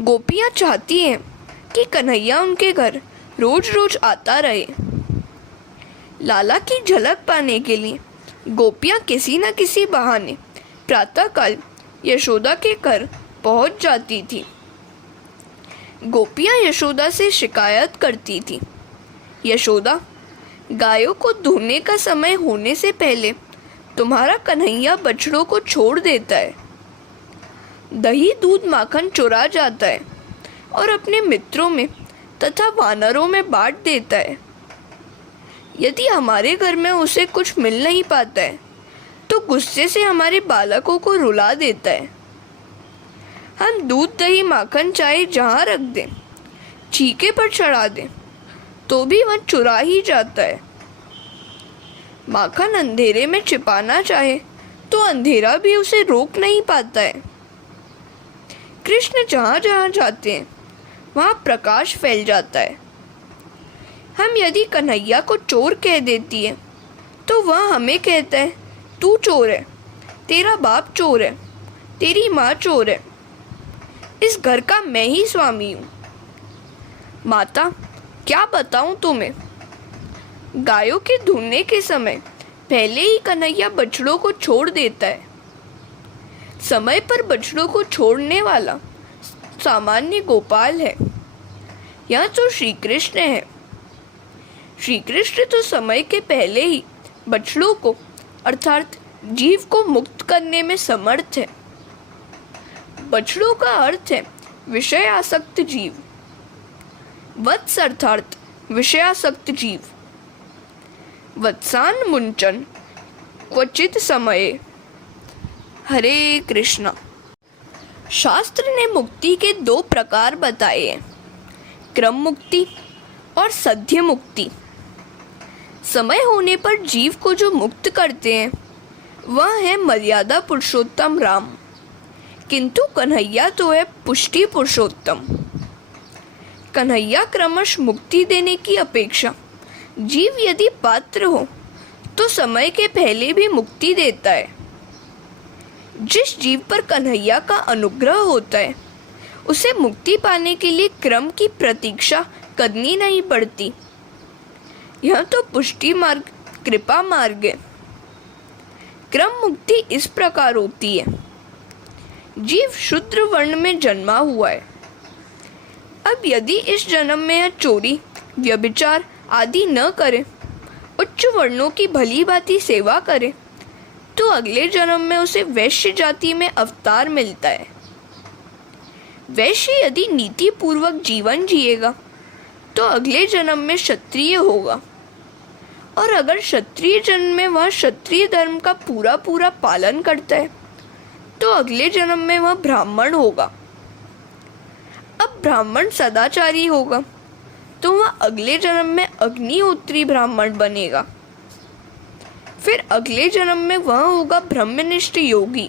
गोपियाँ चाहती हैं कि कन्हैया उनके घर रोज रोज आता रहे। लाला की झलक पाने के लिए गोपियाँ किसी न किसी बहाने प्रातःकाल यशोदा के घर पहुँच जाती थी। गोपियाँ यशोदा से शिकायत करती थी, यशोदा, गायों को धोने का समय होने से पहले तुम्हारा कन्हैया बछड़ों को छोड़ देता है, दही दूध माखन चुरा जाता है और अपने मित्रों में तथा वानरों में बांट देता है। यदि हमारे घर में उसे कुछ मिल नहीं पाता है तो गुस्से से हमारे बालकों को रुला देता है। हम दूध दही माखन चाहे जहाँ रख दें, छीके पर चढ़ा दें, तो भी वह चुरा ही जाता है। माखन अंधेरे में छिपाना चाहे तो अंधेरा भी उसे रोक नहीं पाता है। कृष्ण जहाँ जहाँ जाते हैं वहाँ प्रकाश फैल जाता है। हम यदि कन्हैया को चोर कह देती है तो वह हमें कहता है तू चोर है, तेरा बाप चोर है, तेरी माँ चोर है, इस घर का मैं ही स्वामी हूँ। माता, क्या बताऊँ तुम्हें, गायों के धुलने के समय पहले ही कन्हैया बछड़ों को छोड़ देता है। समय पर बछड़ों को छोड़ने वाला सामान्य गोपाल है, यहाँ तो श्री कृष्ण है। श्री कृष्ण तो समय के पहले ही बछड़ों को अर्थात जीव को मुक्त करने में समर्थ है। बछड़ों का अर्थ है विषय आसक्त जीव, वत्स अर्थात विषयासक्त जीव। वत्सान मुंचन क्वचित समये। हरे कृष्णा। शास्त्र ने मुक्ति के 2 प्रकार बताए हैं, क्रम मुक्ति और सद्य मुक्ति। समय होने पर जीव को जो मुक्त करते हैं वह है मर्यादा पुरुषोत्तम राम, किंतु कन्हैया तो है पुष्टि पुरुषोत्तम। कन्हैया क्रमश मुक्ति देने की अपेक्षा जीव यदि पात्र हो तो समय के पहले भी मुक्ति देता है। जिस जीव पर कन्हैया का अनुग्रह होता है उसे मुक्ति पाने के लिए क्रम की प्रतीक्षा करनी नहीं पड़ती। यह तो पुष्टि मार्ग, कृपा मार्ग है। क्रम मुक्ति इस प्रकार होती है, जीव शूद्र वर्ण में जन्मा हुआ है। अब यदि इस जन्म में यह चोरी, व्यभिचार आदि न करे, उच्च वर्णों की भली भांति सेवा करे, तो अगले जन्म में उसे वैश्य जाति में अवतार मिलता है। वैश्य यदि नीति पूर्वक जीवन जिएगा तो अगले जन्म में क्षत्रिय होगा, और अगर क्षत्रिय जन्म में वह क्षत्रिय धर्म का पूरा पूरा पालन करता है तो अगले जन्म में वह ब्राह्मण होगा। अब ब्राह्मण सदाचारी होगा तो वह अगले जन्म में अग्निहोत्री ब्राह्मण बनेगा। फिर अगले जन्म में वह होगा ब्रह्मनिष्ठ योगी।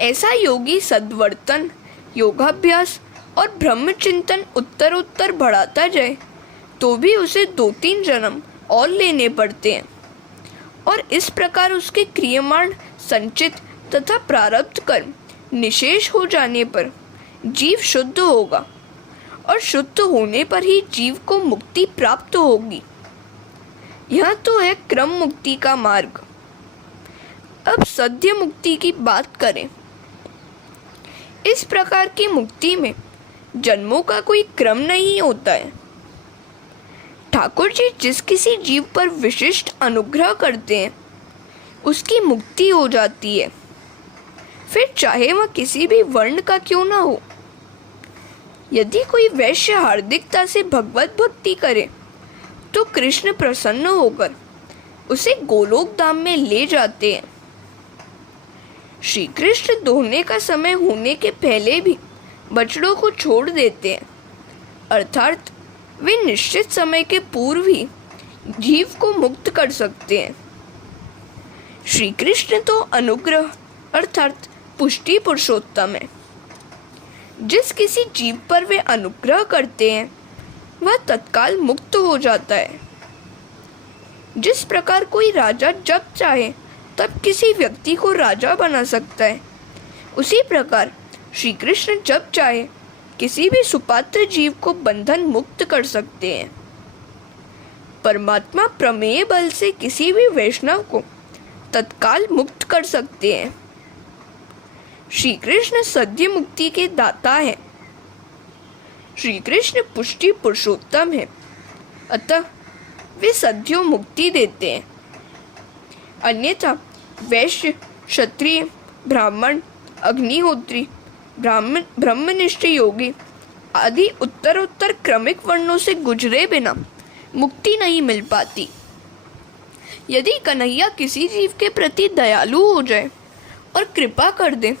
ऐसा योगी सद्वर्तन, योगाभ्यास और ब्रह्मचिंतन उत्तरोत्तर बढ़ाता जाए तो भी उसे 2-3 जन्म और लेने पड़ते हैं, और इस प्रकार उसके क्रियमाण संचित तथा प्रारब्ध कर्म निशेष हो जाने पर जीव शुद्ध होगा, और शुद्ध होने पर ही जीव को मुक्ति प्राप्त होगी। यह तो है क्रम मुक्ति का मार्ग। अब सद्य मुक्ति की बात करें। इस प्रकार की मुक्ति में जन्मों का कोई क्रम नहीं होता है। ठाकुर जी जिस किसी जीव पर विशिष्ट अनुग्रह करते हैं उसकी मुक्ति हो जाती है, फिर चाहे वह किसी भी वर्ण का क्यों ना हो। यदि कोई वैश्य हार्दिकता से भगवत भक्ति करे तो कृष्ण प्रसन्न होकर उसे गोलोक धाम में ले जाते हैं। श्री कृष्ण दोहने का समय होने के पहले भी बछड़ों को छोड़ देते हैं, अर्थात वे निश्चित समय के पूर्व ही जीव को मुक्त कर सकते हैं। श्री कृष्ण तो अनुग्रह अर्थात पुष्टि पुरुषोत्तम है। जिस किसी जीव पर वे अनुग्रह करते हैं वह तत्काल मुक्त हो जाता है। जिस प्रकार कोई राजा जब चाहे तब किसी व्यक्ति को राजा बना सकता है, उसी प्रकार श्री कृष्ण जब चाहे किसी भी सुपात्र जीव को बंधन मुक्त कर सकते हैं। परमात्मा प्रमेय बल से किसी भी वैष्णव को तत्काल मुक्त कर सकते हैं। श्री कृष्ण सद्य मुक्ति के दाता है। श्री कृष्ण पुष्टि पुरुषोत्तम है, अतः वे सद्यो मुक्ति देते हैं। अन्यथा वैश्य, क्षत्रिय, ब्राह्मण, अग्निहोत्री, ब्रह्मनिष्ठ योगी आदि उत्तरोत्तर क्रमिक वर्णों से गुजरे बिना मुक्ति नहीं मिल पाती। यदि कन्हैया किसी जीव के प्रति दयालु हो जाए और कृपा कर दे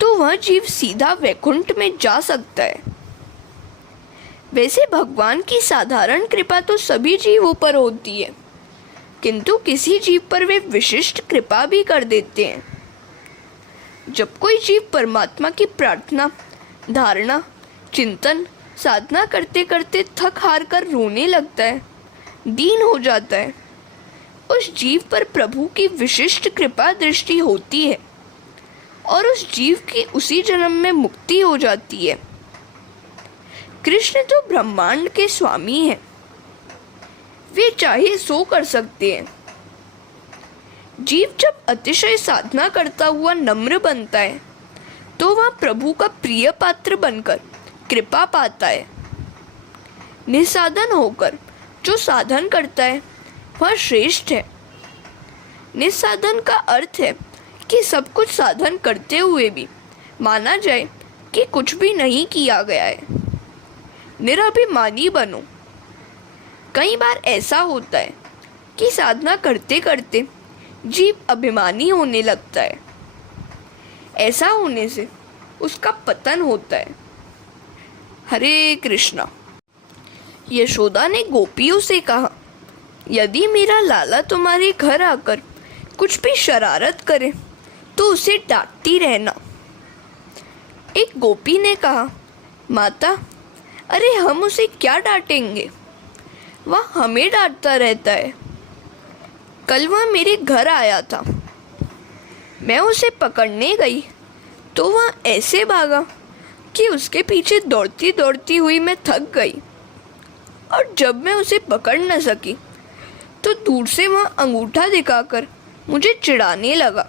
तो वह जीव सीधा वैकुंठ में जा सकता है। वैसे भगवान की साधारण कृपा तो सभी जीवों पर होती है, किंतु किसी जीव पर वे विशिष्ट कृपा भी कर देते हैं। जब कोई जीव परमात्मा की प्रार्थना, धारणा, चिंतन, साधना करते करते थक हार कर रोने लगता है, दीन हो जाता है, उस जीव पर प्रभु की विशिष्ट कृपा दृष्टि होती है और उस जीव की उसी जन्म में मुक्ति हो जाती है। कृष्ण तो ब्रह्मांड के स्वामी हैं, वे चाहे सो कर सकते हैं। जीव जब अतिशय साधना करता हुआ नम्र बनता है तो वह प्रभु का प्रिय पात्र बनकर कृपा पाता है। निसाधन होकर जो साधन करता है वह श्रेष्ठ है। निसाधन का अर्थ है कि सब कुछ साधन करते हुए भी माना जाए कि कुछ भी नहीं किया गया है। निरभिमानी बनो। कई बार ऐसा होता है कि साधना करते करते जीव अभिमानी होने लगता है। ऐसा होने से उसका पतन होता है। हरे कृष्णा। यशोदा ने गोपियों से कहा, यदि मेरा लाला तुम्हारे घर आकर कुछ भी शरारत करे तो उसे डांटती रहना। एक गोपी ने कहा, माता, अरे हम उसे क्या डांटेंगे, वह हमें डांटता रहता है। कल वह मेरे घर आया था, मैं उसे पकड़ने गई तो वह ऐसे भागा कि उसके पीछे दौड़ती दौड़ती हुई मैं थक गई, और जब मैं उसे पकड़ न सकी तो दूर से वह अंगूठा दिखाकर मुझे चिढ़ाने लगा।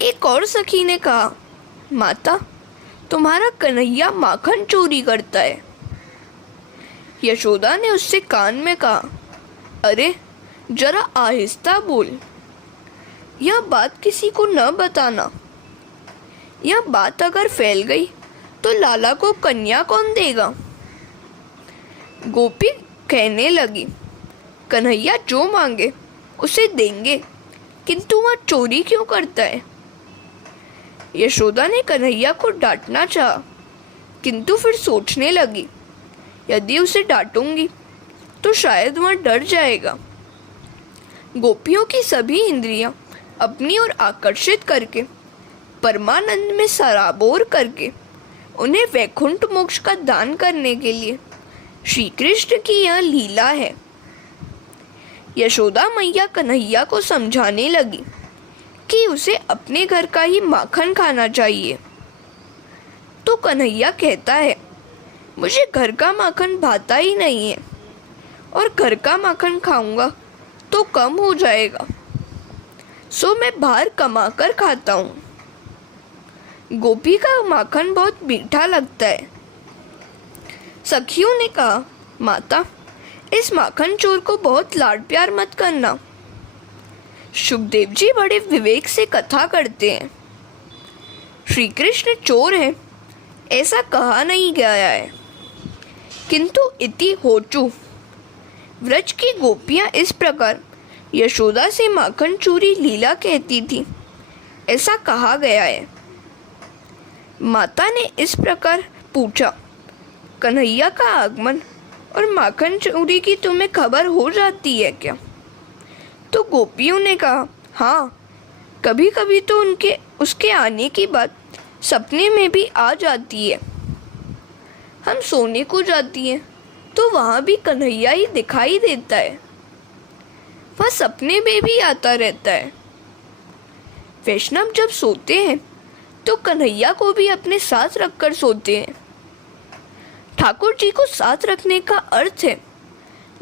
एक और सखी ने कहा, माता, तुम्हारा कन्हैया माखन चोरी करता है। यशोदा ने उससे कान में कहा, अरे जरा आहिस्ता बोल, यह बात किसी को न बताना। यह बात अगर फैल गई तो लाला को कन्या कौन देगा। गोपी कहने लगी, कन्हैया जो मांगे उसे देंगे, किंतु वह चोरी क्यों करता है। यशोदा ने कन्हैया को डांटना चाहा, किंतु फिर सोचने लगी, यदि उसे डांटूंगी तो शायद वह डर जाएगा। गोपियों की सभी इंद्रियां अपनी ओर आकर्षित करके, परमानंद में सराबोर करके उन्हें वैकुंठ मोक्ष का दान करने के लिए श्री कृष्ण की यह लीला है। यशोदा मैया कन्हैया को समझाने लगी कि उसे अपने घर का ही माखन खाना चाहिए। तो कन्हैया कहता है, मुझे घर का माखन भाता ही नहीं है, और घर का माखन खाऊंगा तो कम हो जाएगा, सो मैं बाहर कमा कर खाता हूँ। गोपी का माखन बहुत मीठा लगता है। सखियों ने कहा, माता, इस माखन चोर को बहुत लाड प्यार मत करना। सुखदेव जी बड़े विवेक से कथा करते हैं। श्री कृष्ण चोर है ऐसा कहा नहीं गया है, किंतु इति होचु। व्रज की गोपियां इस प्रकार यशोदा से माखन चोरी लीला कहती थी, ऐसा कहा गया है। माता ने इस प्रकार पूछा, कन्हैया का आगमन और माखन चोरी की तुम्हें खबर हो जाती है क्या। तो गोपियों ने कहा, हाँ, कभी कभी तो उसके आने की बात सपने में भी आ जाती है। हम सोने को जाती हैं तो वहाँ भी कन्हैया ही दिखाई देता है, वह सपने में भी आता रहता है। वैष्णव जब सोते हैं तो कन्हैया को भी अपने साथ रखकर सोते हैं। ठाकुर जी को साथ रखने का अर्थ है,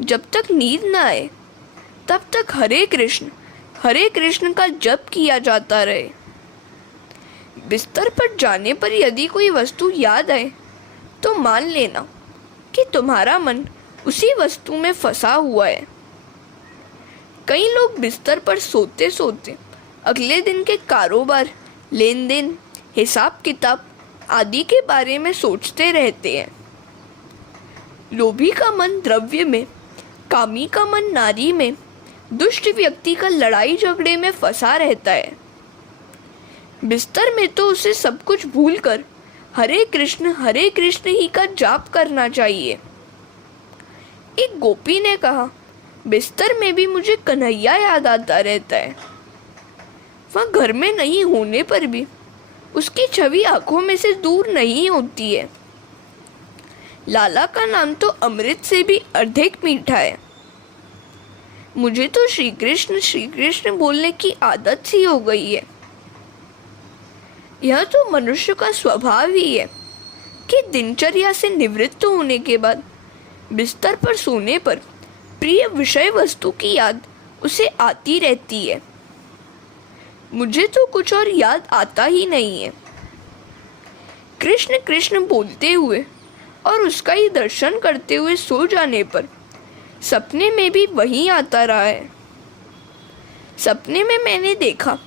जब तक नींद न आए तब तक हरे कृष्ण का जप किया जाता रहे। बिस्तर पर जाने पर यदि कोई वस्तु याद आए तो मान लेना कि तुम्हारा मन उसी वस्तु में फंसा हुआ है। कई लोग बिस्तर पर सोते सोते अगले दिन के कारोबार, लेन देन, हिसाब किताब आदि के बारे में सोचते रहते हैं। लोभी का मन द्रव्य में, कामी का मन नारी में, दुष्ट व्यक्ति का लड़ाई झगड़े में फंसा रहता है। बिस्तर में तो उसे सब कुछ भूलकर हरे कृष्ण ही का जाप करना चाहिए। एक गोपी ने कहा, बिस्तर में भी मुझे कन्हैया याद आता रहता है। वह घर में नहीं होने पर भी उसकी छवि आंखों में से दूर नहीं होती है। लाला का नाम तो अमृत से भी अधिक मीठा है। मुझे तो श्री कृष्ण बोलने की आदत सी हो गई है। यह तो मनुष्य का स्वभाव ही है कि दिनचर्या से निवृत्त होने के बाद बिस्तर पर सोने पर प्रिय विषय वस्तु की याद उसे आती रहती है। मुझे तो कुछ और याद आता ही नहीं है। कृष्ण कृष्ण बोलते हुए और उसका ही दर्शन करते हुए सो जाने पर सपने में भी वही आता रहा है। सपने में मैंने देखा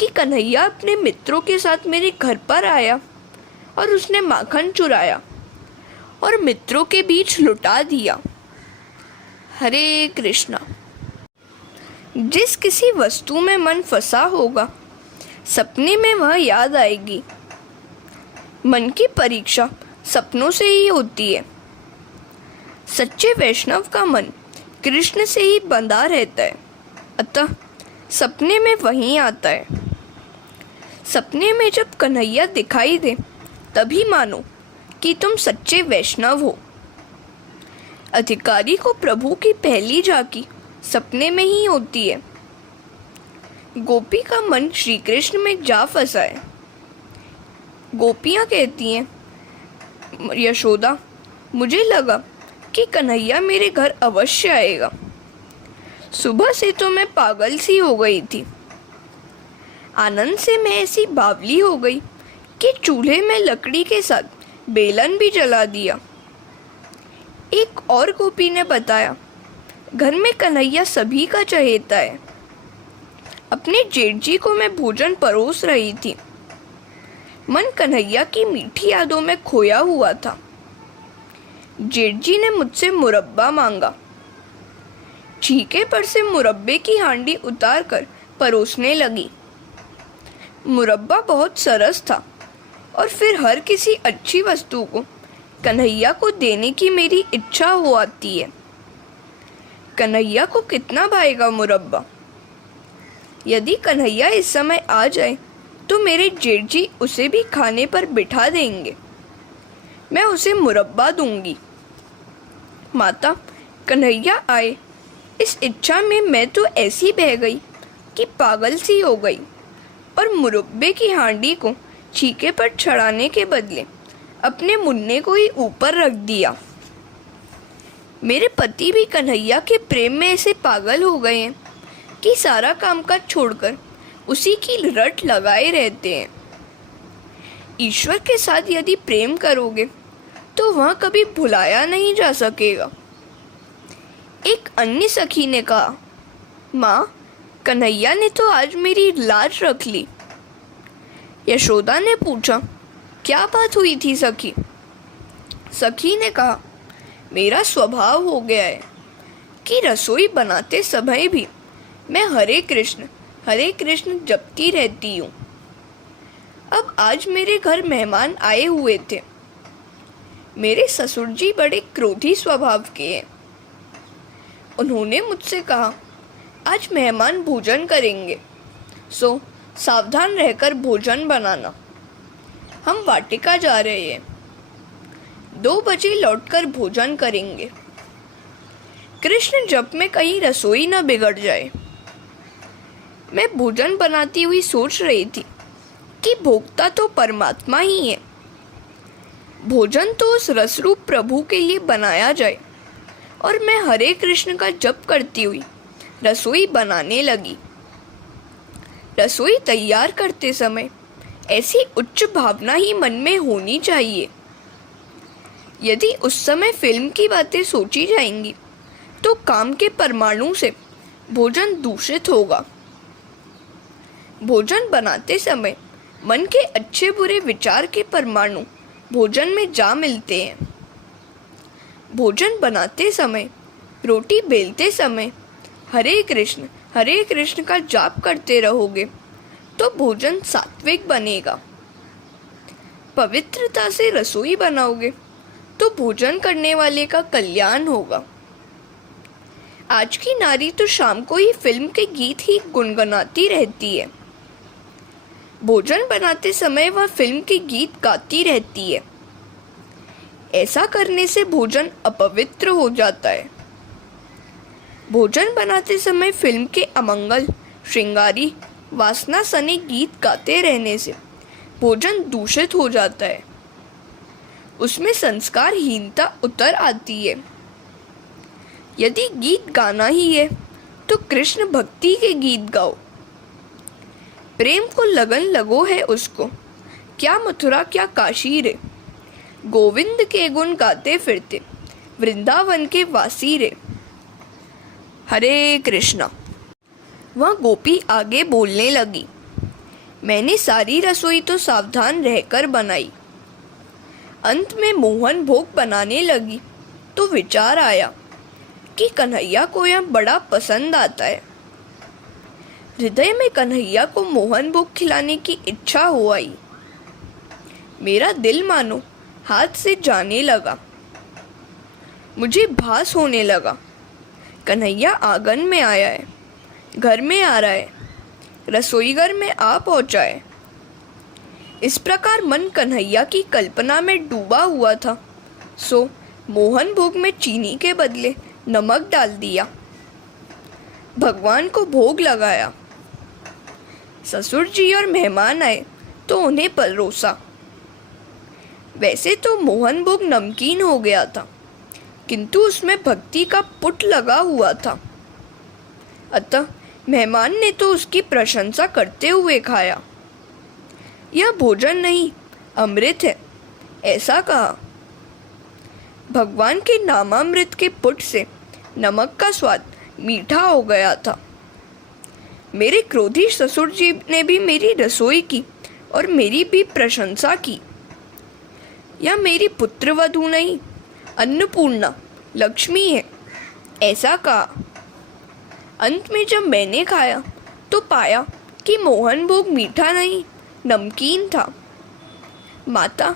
कि कन्हैया अपने मित्रों के साथ मेरे घर पर आया और उसने माखन चुराया और मित्रों के बीच लुटा दिया। हरे कृष्णा। जिस किसी वस्तु में मन फंसा होगा सपने में वह याद आएगी। मन की परीक्षा सपनों से ही होती है। सच्चे वैष्णव का मन कृष्ण से ही बंधा रहता है, अतः सपने में वही आता है। सपने में जब कन्हैया दिखाई दे तभी मानो कि तुम सच्चे वैष्णव हो। अधिकारी को प्रभु की पहली झांकी सपने में ही होती है। गोपी का मन श्री कृष्ण में जा फंसा है। गोपियाँ कहती हैं, यशोदा, मुझे लगा कि कन्हैया मेरे घर अवश्य आएगा। सुबह से तो मैं पागल सी हो गई थी। आनंद से मैं ऐसी बावली हो गई कि चूल्हे में लकड़ी के साथ बेलन भी जला दिया। एक और गोपी ने बताया, घर में कन्हैया सभी का चहेता है। अपने जेठ जी को मैं भोजन परोस रही थी। मन कन्हैया की मीठी यादों में खोया हुआ था। जेठ जी ने मुझसे मुरब्बा मांगा। छीके पर से मुरब्बे की हांडी उतार कर परोसने लगी। मुरब्बा बहुत सरस था और फिर हर किसी अच्छी वस्तु को कन्हैया को देने की मेरी इच्छा हो आती है। कन्हैया को कितना भाएगा मुरब्बा? यदि कन्हैया इस समय आ जाए तो मेरे जेठ जी उसे भी खाने पर बिठा देंगे। मैं उसे मुरब्बा दूंगी। माता, कन्हैया आए, इस इच्छा में मैं तो ऐसी बह गई कि पागल सी हो गई और मुरब्बे की हांडी को छीके पर चढ़ाने के बदले अपने मुन्ने को ही ऊपर रख दिया। मेरे पति भी कन्हैया के प्रेम में ऐसे पागल हो गए हैं कि सारा कामकाज छोड़कर उसी की रट लगाए रहते हैं। ईश्वर के साथ यदि प्रेम करोगे तो वह कभी भुलाया नहीं जा सकेगा। एक अन्य सखी ने कहा, माँ, कन्हैया ने तो आज मेरी लाज रख ली। यशोदा ने पूछा, क्या बात हुई थी सखी? सखी ने कहा, मेरा स्वभाव हो गया है कि रसोई बनाते समय भी मैं हरे कृष्ण जपती रहती हूँ। अब आज मेरे घर मेहमान आए हुए थे। मेरे ससुर जी बड़े क्रोधी स्वभाव के हैं। उन्होंने मुझसे कहा, आज मेहमान भोजन करेंगे, सो सावधान रहकर भोजन बनाना। हम वाटिका जा रहे हैं, 2 बजे लौटकर भोजन करेंगे। कृष्ण जप में कहीं रसोई न बिगड़ जाए। मैं भोजन बनाती हुई सोच रही थी कि भोक्ता तो परमात्मा ही है। भोजन तो उस रसरूप प्रभु के लिए बनाया जाए और मैं हरे कृष्ण का जप करती हुई रसोई बनाने लगी। रसोई तैयार करते समय ऐसी उच्च भावना ही मन में होनी चाहिए। यदि उस समय फिल्म की बातें सोची जाएंगी तो काम के परमाणु से भोजन दूषित होगा। भोजन बनाते समय मन के अच्छे बुरे विचार के परमाणु भोजन में जा मिलते हैं। भोजन बनाते समय, रोटी बेलते समय हरे कृष्ण का जाप करते रहोगे तो भोजन सात्विक बनेगा। पवित्रता से रसोई बनाओगे तो भोजन करने वाले का कल्याण होगा। आज की नारी तो शाम को ही फिल्म के गीत ही गुनगुनाती रहती है। भोजन बनाते समय वह फिल्म के गीत गाती रहती है। ऐसा करने से भोजन अपवित्र हो जाता है। भोजन बनाते समय फिल्म के अमंगल, श्रृंगारी, वासना सने गीत गाते रहने से भोजन दूषित हो जाता है। उसमें संस्कारहीनता उतर आती है। यदि गीत गाना ही है तो कृष्ण भक्ति के गीत गाओ। प्रेम को लगन लगो है उसको, क्या मथुरा क्या काशी रे। गोविंद के गुण गाते फिरते वृंदावन के वासी रे। हरे कृष्णा। वह गोपी आगे बोलने लगी, मैंने सारी रसोई तो सावधान रहकर बनाई। अंत में मोहन भोग बनाने लगी तो विचार आया कि कन्हैया को यह बड़ा पसंद आता है। हृदय में कन्हैया को मोहन भोग खिलाने की इच्छा हो आई। मेरा दिल मानो हाथ से जाने लगा। मुझे भास होने लगा कन्हैया आंगन में आया है, घर में आ रहा है, रसोई घर में आ पहुंचा है। इस प्रकार मन कन्हैया की कल्पना में डूबा हुआ था। सो मोहन भोग में चीनी के बदले नमक डाल दिया। भगवान को भोग लगाया। ससुर जी और मेहमान आए तो उन्हें परोसा। वैसे तो मोहन भोग नमकीन हो गया था, किंतु उसमें भक्ति का पुट लगा हुआ था। अतः मेहमान ने तो उसकी प्रशंसा करते हुए खाया। यह भोजन नहीं, अमृत है, ऐसा कहा। भगवान के नामामृत के पुट से नमक का स्वाद मीठा हो गया था। मेरे क्रोधी ससुर जी ने भी मेरी रसोई की और मेरी भी प्रशंसा की। यह मेरी पुत्रवधू नहीं, अन्नपूर्णा लक्ष्मी है, ऐसा कहा। अंत में जब मैंने खाया तो पाया कि मोहन भोग मीठा नहीं, नमकीन था। माता,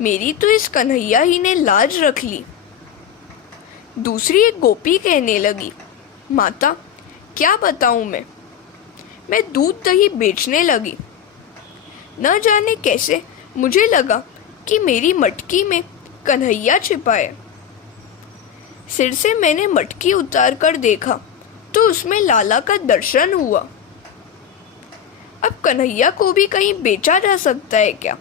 मेरी तो इस कन्हैया ही ने लाज रख ली। दूसरी एक गोपी कहने लगी, माता क्या बताऊं मैं दूध दही बेचने लगी। न जाने कैसे मुझे लगा कि मेरी मटकी में कन्हैया छिपा है। सिर से मैंने मटकी उतार कर देखा तो उसमें लाला का दर्शन हुआ। अब कन्हैया को भी कहीं बेचा जा सकता है क्या?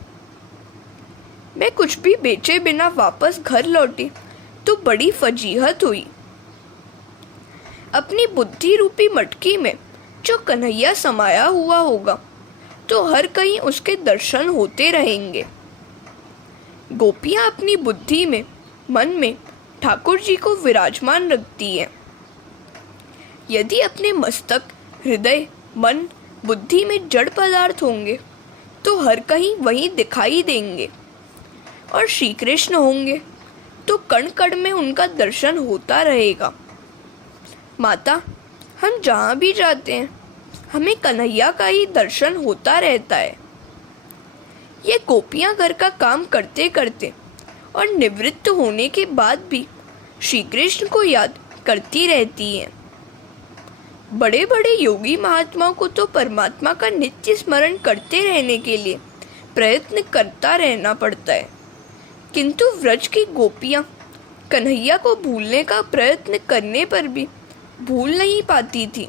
मैं कुछ भी बेचे बिना वापस घर लौटी तो बड़ी फजीहत हुई। अपनी बुद्धि रूपी मटकी में जो कन्हैया समाया हुआ होगा तो हर कहीं उसके दर्शन होते रहेंगे। गोपियां अपनी बुद्धि में, मन में ठाकुर जी को विराजमान रखती हैं। यदि अपने मस्तक, हृदय, मन, बुद्धि में जड़ पदार्थ होंगे तो हर कहीं वही दिखाई देंगे, और श्री कृष्ण होंगे तो कण कण में उनका दर्शन होता रहेगा। माता, हम जहाँ भी जाते हैं हमें कन्हैया का ही दर्शन होता रहता है। ये गोपियाँ घर का काम करते करते और निवृत्त होने के बाद भी श्री कृष्ण को याद करती रहती हैं। बड़े बड़े योगी महात्माओं को तो परमात्मा का नित्य स्मरण करते रहने के लिए प्रयत्न करता रहना पड़ता है, किंतु व्रज की गोपियाँ कन्हैया को भूलने का प्रयत्न करने पर भी भूल नहीं पाती थी।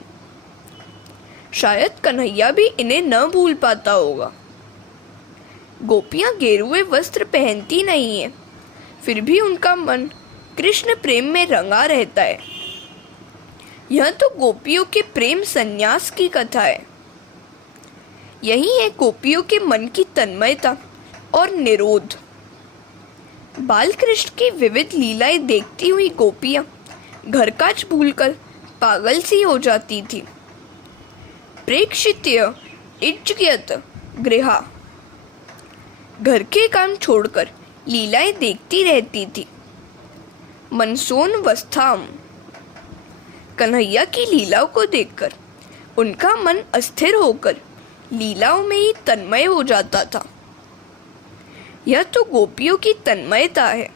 शायद कन्हैया भी इन्हें न भूल पाता होगा। गोपियाँ गेरुए वस्त्र पहनती नहीं हैं, फिर भी उनका मन कृष्ण प्रेम में रंगा रहता है। यह तो गोपियों के प्रेम संन्यास की कथा है। यही है गोपियों के मन की तन्मयता और निरोध। बाल कृष्ण की विविध लीलाएं देखती हुई गोपियां घर काज भूलकर पागल सी हो जाती थी। प्रेक्षित्य इज्जयत गृहा, घर के काम छोड़कर लीलाएं देखती रहती थी। मनसोन वस्थाम, कन्हैया की लीलाओं को देखकर उनका मन अस्थिर होकर लीलाओं में ही तन्मय हो जाता था। यह तो गोपियों की तन्मयता है।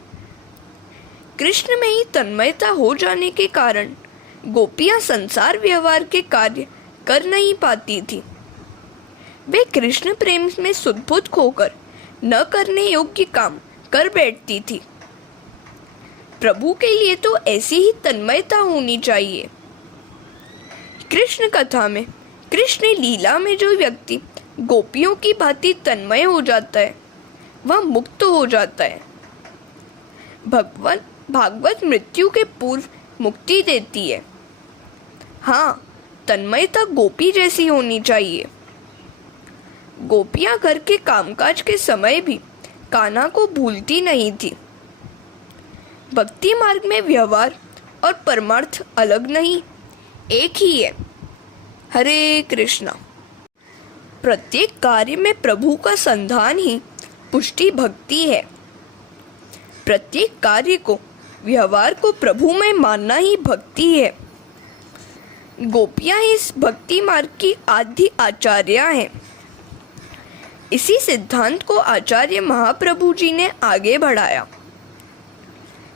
कृष्ण में ही तन्मयता हो जाने के कारण गोपियां संसार व्यवहार के कार्य कर नहीं पाती थी। वे कृष्ण प्रेम में सुदबुद खोकर न करने योग्य काम कर बैठती थी। प्रभु के लिए तो ऐसी ही तन्मयता होनी चाहिए। कृष्ण कथा में, कृष्ण लीला में जो व्यक्ति गोपियों की भांति तन्मय हो जाता है वह मुक्त हो जाता है। भागवत मृत्यु के पूर्व मुक्ति देती है। हाँ, तन्मयता गोपी जैसी होनी चाहिए। गोपियां घर के कामकाज के समय भी कान्हा को भूलती नहीं थी। भक्ति मार्ग में व्यवहार और परमार्थ अलग नहीं, एक ही है। हरे कृष्णा। प्रत्येक कार्य में प्रभु का संधान ही पुष्टि भक्ति है। प्रत्येक कार्य को, व्यवहार को प्रभु में मानना ही भक्ति है। गोपियां इस भक्ति मार्ग की आदि आचार्या हैं। इसी सिद्धांत को आचार्य महाप्रभु जी ने आगे बढ़ाया।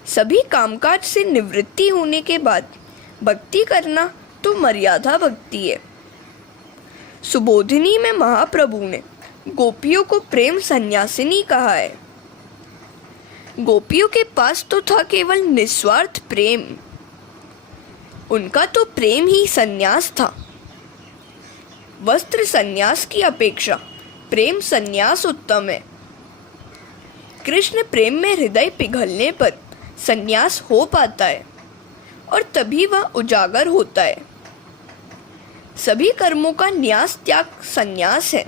सभी कामकाज से निवृत्ति होने के बाद भक्ति करना तो मर्यादा भक्ति है। सुबोधिनी में महाप्रभु ने गोपियों को प्रेम सन्यासिनी कहा है। गोपियों के पास तो था केवल निस्वार्थ प्रेम। उनका तो प्रेम ही सन्यास था। वस्त्र सन्यास की अपेक्षा प्रेम सन्यास उत्तम है। कृष्ण प्रेम में हृदय पिघलने पर सन्यास हो पाता है और तभी वह उजागर होता है। सभी कर्मों का न्यास त्याग सन्यास है।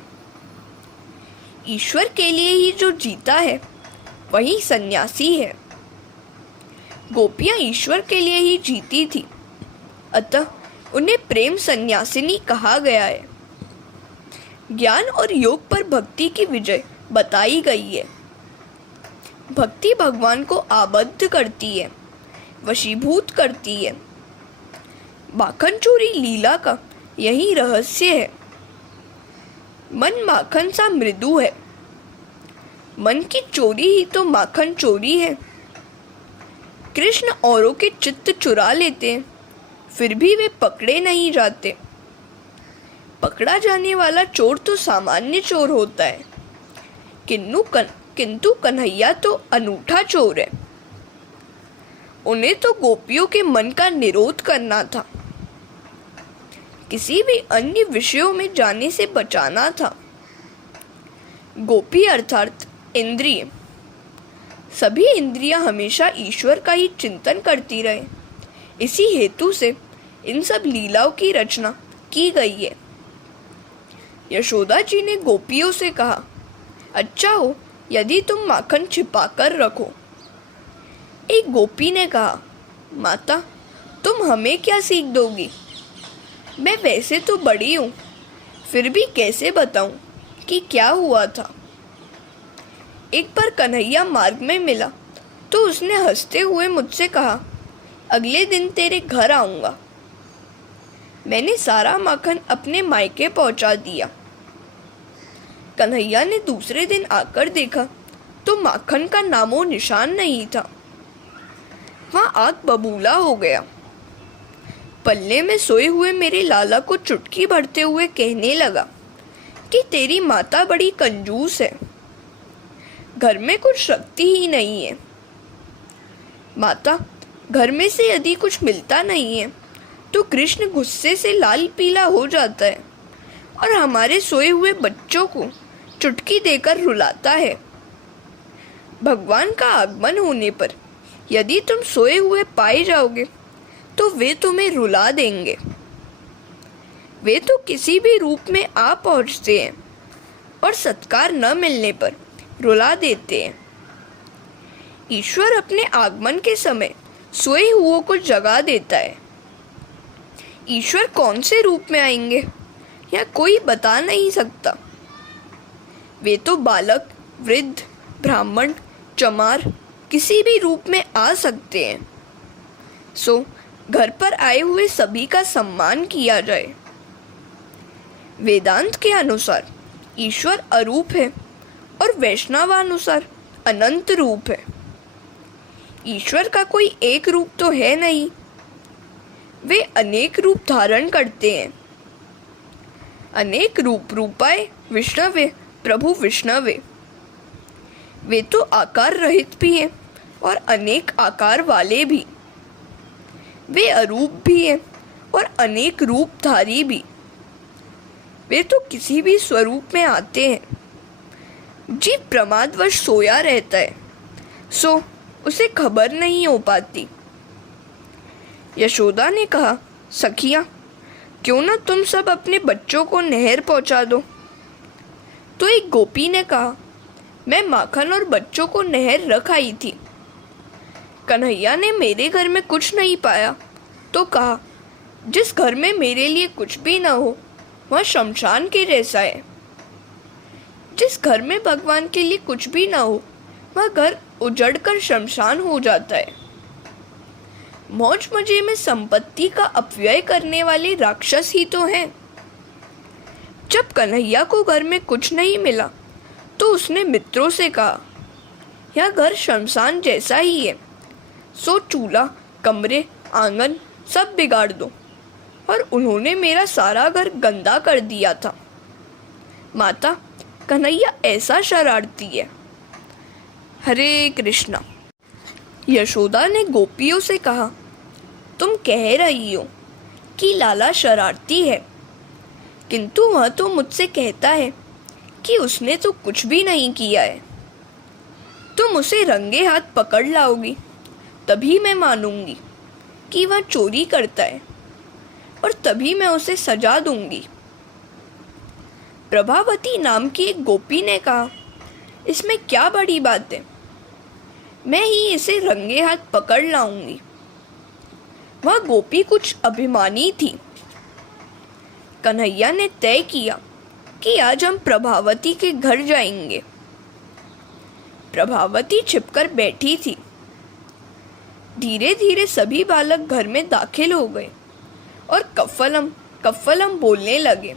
ईश्वर के लिए ही जो जीता है वही सन्यासी है। गोपियां ईश्वर के लिए ही जीती थी, अतः उन्हें प्रेम सन्यासिनी कहा गया है। ज्ञान और योग पर भक्ति की विजय बताई गई है। भक्ति भगवान को आबद्ध करती है, वशीभूत करती है। माखन चोरी लीला का यही रहस्य है। मन माखन सा मृदु है। मन की चोरी ही तो माखन चोरी है। कृष्ण औरों के चित्त चुरा लेते हैं, फिर भी वे पकड़े नहीं जाते। पकड़ा जाने वाला चोर तो सामान्य चोर होता है, किंतु कन्हैया तो अनूठा चोर है। उन्हें तो गोपियों के मन का निरोध करना था, किसी भी अन्य विषयों में जाने से बचाना था। गोपी अर्थात इंद्रिय। सभी इंद्रियां हमेशा ईश्वर का ही चिंतन करती रहे। इसी हेतु से इन सब लीलाओं की रचना की गई है। यशोदा जी ने गोपियों से कहा, अच्छा हो यदि तुम माखन छिपा कर रखो। एक गोपी ने कहा, माता तुम हमें क्या सीख दोगी? मैं वैसे तो बड़ी हूँ, फिर भी कैसे बताऊँ कि क्या हुआ था। एक बार कन्हैया मार्ग में मिला तो उसने हंसते हुए मुझसे कहा, अगले दिन तेरे घर आऊँगा। मैंने सारा माखन अपने मायके पहुँचा दिया। कन्हैया ने दूसरे दिन आकर देखा तो माखन का नामो निशान नहीं था। वहाँ आग बबूला हो गया। पल्ले में सोए हुए मेरे लाला को चुटकी भरते हुए कहने लगा कि तेरी माता बड़ी कंजूस है, घर में कुछ शक्ति ही नहीं है। माता, घर में से यदि कुछ मिलता नहीं है तो कृष्ण गुस्से से लाल पीला हो जाता है और हमारे सोए हुए बच्चों को चुटकी देकर रुलाता है। भगवान का आगमन होने पर यदि तुम सोए हुए पाए जाओगे तो वे तुम्हें रुला देंगे। वे तो किसी भी रूप में आ पहुँचते हैं और सत्कार न मिलने पर रुला देते हैं। ईश्वर अपने आगमन के समय सोए हुओं को जगा देता है। ईश्वर कौन से रूप में आएंगे यह कोई बता नहीं सकता। वे तो बालक, वृद्ध, ब्राह्मण, चमार किसी भी रूप में आ सकते हैं। सो घर पर आए हुए सभी का सम्मान किया जाए। वेदांत के अनुसार ईश्वर अरूप है और वैष्णवानुसार अनंत रूप है। ईश्वर का कोई एक रूप तो है नहीं। वे अनेक रूप धारण करते हैं। अनेक रूप रूपाय विष्णवे प्रभु विष्णवे। वे तो आकार रहित भी हैं और अनेक आकार वाले भी। वे अरूप भी हैं और अनेक रूपधारी भी। वे तो किसी भी स्वरूप में आते हैं। जीव प्रमादवश सोया रहता है, सो उसे खबर नहीं हो पाती। यशोदा ने कहा, सखिया, क्यों ना तुम सब अपने बच्चों को नहर पहुंचा दो। तो एक गोपी ने कहा, मैं माखन और बच्चों को नहर रख आई थी। कन्हैया ने मेरे घर में कुछ नहीं पाया तो कहा, जिस घर में मेरे लिए कुछ भी ना हो वह शमशान के जैसा है। जिस घर में भगवान के लिए कुछ भी ना हो वह घर उजड़कर शमशान हो जाता है। मौज मजे में संपत्ति का अपव्यय करने वाले राक्षस ही तो हैं। जब कन्हैया को घर में कुछ नहीं मिला तो उसने मित्रों से कहा, यह घर शमशान जैसा ही है, सो चूल्हा, कमरे, आंगन सब बिगाड़ दो। और उन्होंने मेरा सारा घर गंदा कर दिया था। माता, कन्हैया ऐसा शरारती है। हरे कृष्णा। यशोदा ने गोपियों से कहा, तुम कह रही हो कि लाला शरारती है, किंतु वह तो मुझसे कहता है कि उसने तो कुछ भी नहीं किया है। तुम उसे रंगे हाथ पकड़ लाओगी तभी मैं मानूंगी कि वह चोरी करता है, और तभी मैं उसे सजा दूंगी। प्रभावती नाम की एक गोपी ने कहा, इसमें क्या बड़ी बात है, मैं ही इसे रंगे हाथ पकड़ लाऊंगी। वह गोपी कुछ अभिमानी थी। कन्हैया ने तय किया कि आज हम प्रभावती के घर जाएंगे। प्रभावती छिपकर बैठी थी। धीरे धीरे सभी बालक घर में दाखिल हो गए और कफ्फलम कफ्फलम बोलने लगे।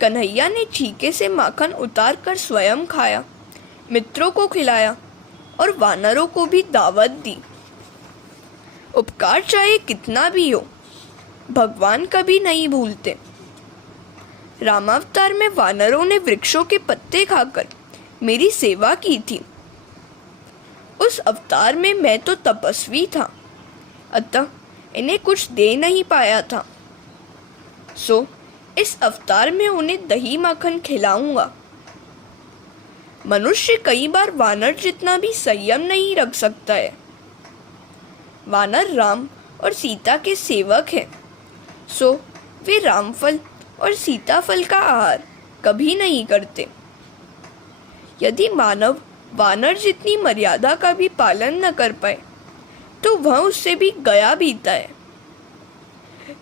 कन्हैया ने छीके से माखन उतार कर स्वयं खाया, मित्रों को खिलाया और वानरों को भी दावत दी। उपकार चाहे कितना भी हो, भगवान कभी नहीं भूलते। रामावतार में वानरों ने वृक्षों के पत्ते खाकर मेरी सेवा की थी। उस अवतार में मैं तो तपस्वी था, अतः इन्हें कुछ दे नहीं पाया था। सो इस अवतार में उन्हें दही माखन खिलाऊंगा। मनुष्य कई बार वानर जितना भी संयम नहीं रख सकता है। वानर राम और सीता के सेवक हैं, सो वे रामफल और सीताफल का आहार कभी नहीं करते। यदि मानव वानर जितनी मर्यादा का भी पालन न कर पाए तो वह उससे भी गया बीता है।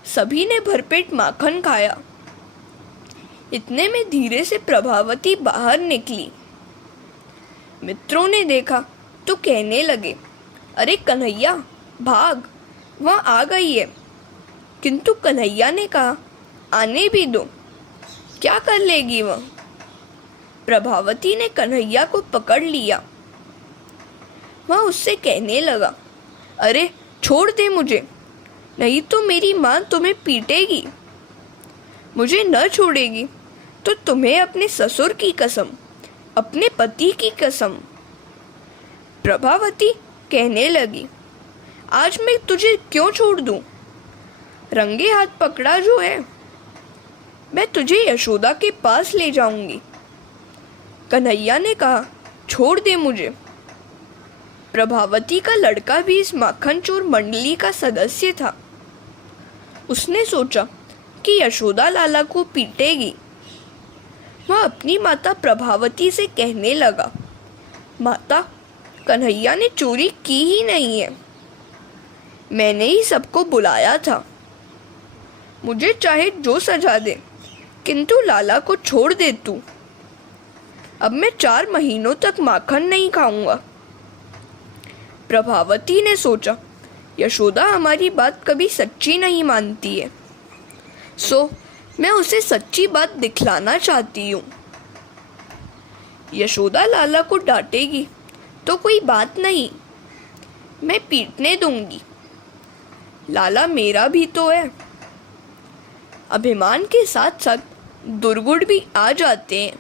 सभी ने भरपेट माखन खाया। इतने में धीरे से प्रभावती बाहर निकली। मित्रों ने देखा तो कहने लगे, अरे कन्हैया भाग, वह आ गई है। किंतु कन्हैया ने कहा, आने भी दो, क्या कर लेगी वह। प्रभावती ने कन्हैया को पकड़ लिया। वह उससे कहने लगा, अरे छोड़ दे मुझे, नहीं तो मेरी माँ तुम्हें पीटेगी। मुझे न छोड़ेगी तो तुम्हें अपने ससुर की कसम, अपने पति की कसम। प्रभावती कहने लगी, आज मैं तुझे क्यों छोड़ दूं? रंगे हाथ पकड़ा जो है, मैं तुझे यशोदा के पास ले जाऊंगी। कन्हैया ने कहा, छोड़ दे मुझे। प्रभावती का लड़का भी इस माखन चोर मंडली का सदस्य था। उसने सोचा कि यशोदा लाला को पीटेगी। वह अपनी माता प्रभावती से कहने लगा, माता, कन्हैया ने चोरी की ही नहीं है, मैंने ही सबको बुलाया था। मुझे चाहे जो सजा दे, किंतु लाला को छोड़ दे तू। अब मैं 4 महीनों तक माखन नहीं खाऊंगा। प्रभावती ने सोचा, यशोदा हमारी बात कभी सच्ची नहीं मानती है, सो मैं उसे सच्ची बात दिखलाना चाहती हूँ। यशोदा लाला को डांटेगी तो कोई बात नहीं, मैं पीटने दूंगी। लाला मेरा भी तो है। अभिमान के साथ साथ दुर्गुण भी आ जाते हैं।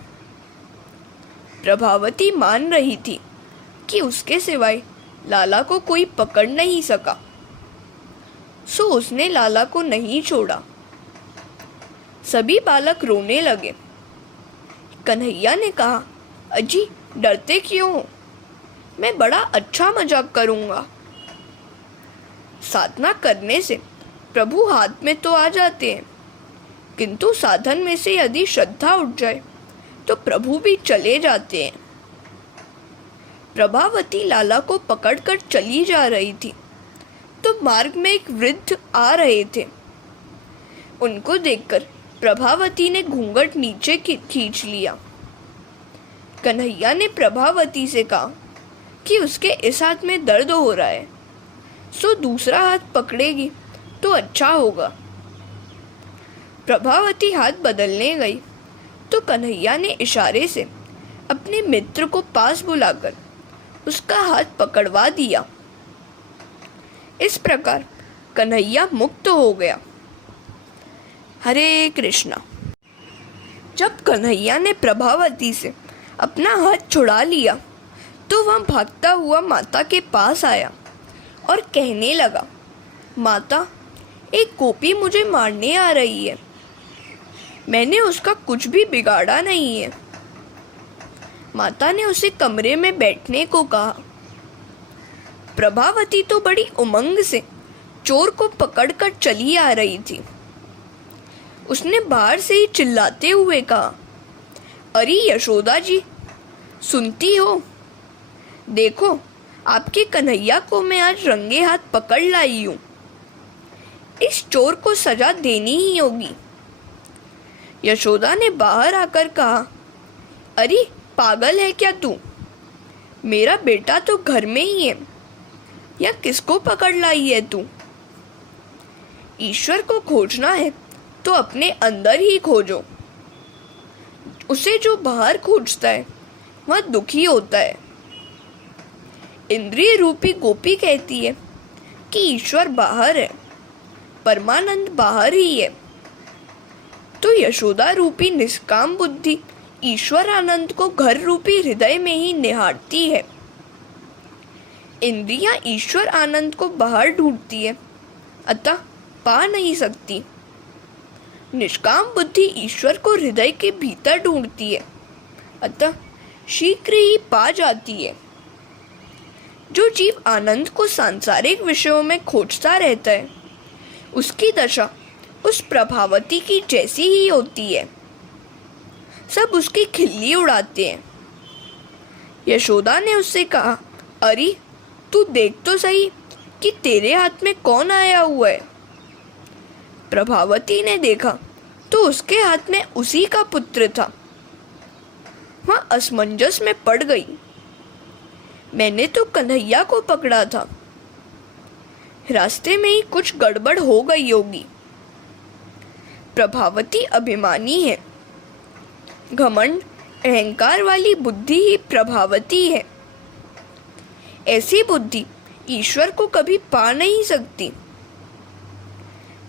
प्रभावती मान रही थी कि उसके सिवाय लाला को कोई पकड़ नहीं सका, सो उसने लाला को नहीं छोड़ा। सभी बालक रोने लगे। कन्हैया ने कहा, अजी डरते क्यों हो? मैं बड़ा अच्छा मजाक करूंगा। साधना करने से प्रभु हाथ में तो आ जाते हैं, किंतु साधन में से यदि श्रद्धा उठ जाए तो प्रभु भी चले जाते हैं। प्रभावती लाला को पकड़कर चली जा रही थी तो मार्ग में एक वृद्ध आ रहे थे। उनको देखकर प्रभावती ने घूंघट नीचे खींच लिया। कन्हैया ने प्रभावती से कहा कि उसके इस हाथ में दर्द हो रहा है, सो दूसरा हाथ पकड़ेगी तो अच्छा होगा। प्रभावती हाथ बदलने गई तो कन्हैया ने इशारे से अपने मित्र को पास बुलाकर उसका हाथ पकड़वा दिया। इस प्रकार कन्हैया मुक्त हो गया। हरे कृष्णा। जब कन्हैया ने प्रभावती से अपना हाथ छुड़ा लिया तो वह भागता हुआ माता के पास आया और कहने लगा, माता, एक गोपी मुझे मारने आ रही है। मैंने उसका कुछ भी बिगाड़ा नहीं है। माता ने उसे कमरे में बैठने को कहा। प्रभावती तो बड़ी उमंग से चोर को पकड़कर चली आ रही थी। उसने बाहर से ही चिल्लाते हुए कहा, अरे यशोदा जी, सुनती हो? देखो, आपके कन्हैया को मैं आज रंगे हाथ पकड़ लाई हूं। इस चोर को सजा देनी ही होगी। यशोदा ने बाहर आकर कहा, अरे पागल है क्या तू? मेरा बेटा तो घर में ही है, या किसको पकड़ लाई है तू? ईश्वर को खोजना है तो अपने अंदर ही खोजो। उसे जो बाहर खोजता है वह दुखी होता है। इंद्रिय रूपी गोपी कहती है कि ईश्वर बाहर है, परमानंद बाहर ही है। तो यशोदा रूपी निष्काम बुद्धि ईश्वर आनंद को घर रूपी हृदय में ही निहारती है। इंद्रियां ईश्वर आनंद को बाहर ढूंढती है, अतः पा नहीं सकती। निष्काम बुद्धि ईश्वर को हृदय के भीतर ढूंढती है, अतः शीघ्र ही पा जाती है। जो जीव आनंद को सांसारिक विषयों में खोजता रहता है, उसकी दशा उस प्रभावती की जैसी ही होती है। सब उसकी खिल्ली उड़ाते हैं। यशोदा ने उससे कहा, अरे तू देख तो सही कि तेरे हाथ में कौन आया हुआ है। प्रभावती ने देखा तो उसके हाथ में उसी का पुत्र था। वह असमंजस में पड़ गई। मैंने तो कन्हैया को पकड़ा था। रास्ते में ही कुछ गड़बड़ हो गई होगी। प्रभावती अभिमानी है। घमंड, अहंकार वाली बुद्धि ही प्रभावती है। ऐसी बुद्धि ईश्वर को कभी पा नहीं सकती।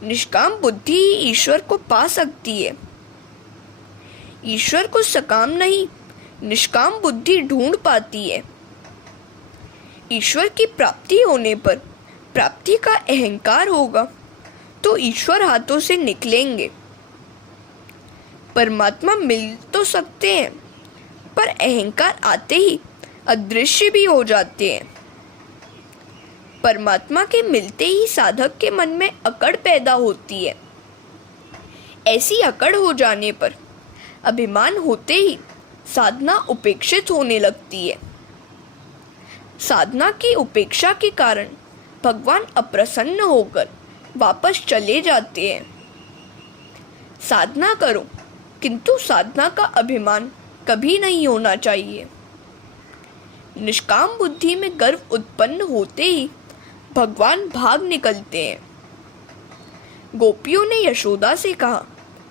निष्काम बुद्धि ही ईश्वर को पा सकती है। ईश्वर को सकाम नहीं, निष्काम बुद्धि ढूंढ पाती है। ईश्वर की प्राप्ति होने पर प्राप्ति का अहंकार होगा तो ईश्वर हाथों से निकलेंगे। परमात्मा मिल तो सकते हैं, पर अहंकार आते ही अदृश्य भी हो जाते हैं। परमात्मा के मिलते ही साधक के मन में अकड़ पैदा होती है। ऐसी अकड़ हो जाने पर अभिमान होते ही साधना उपेक्षित होने लगती है। साधना की उपेक्षा के कारण भगवान अप्रसन्न होकर वापस चले जाते हैं। साधना करो, किंतु साधना का अभिमान कभी नहीं होना चाहिए। निष्काम बुद्धि में गर्व उत्पन्न होते ही भगवान भाग निकलते हैं। गोपियों ने यशोदा से कहा,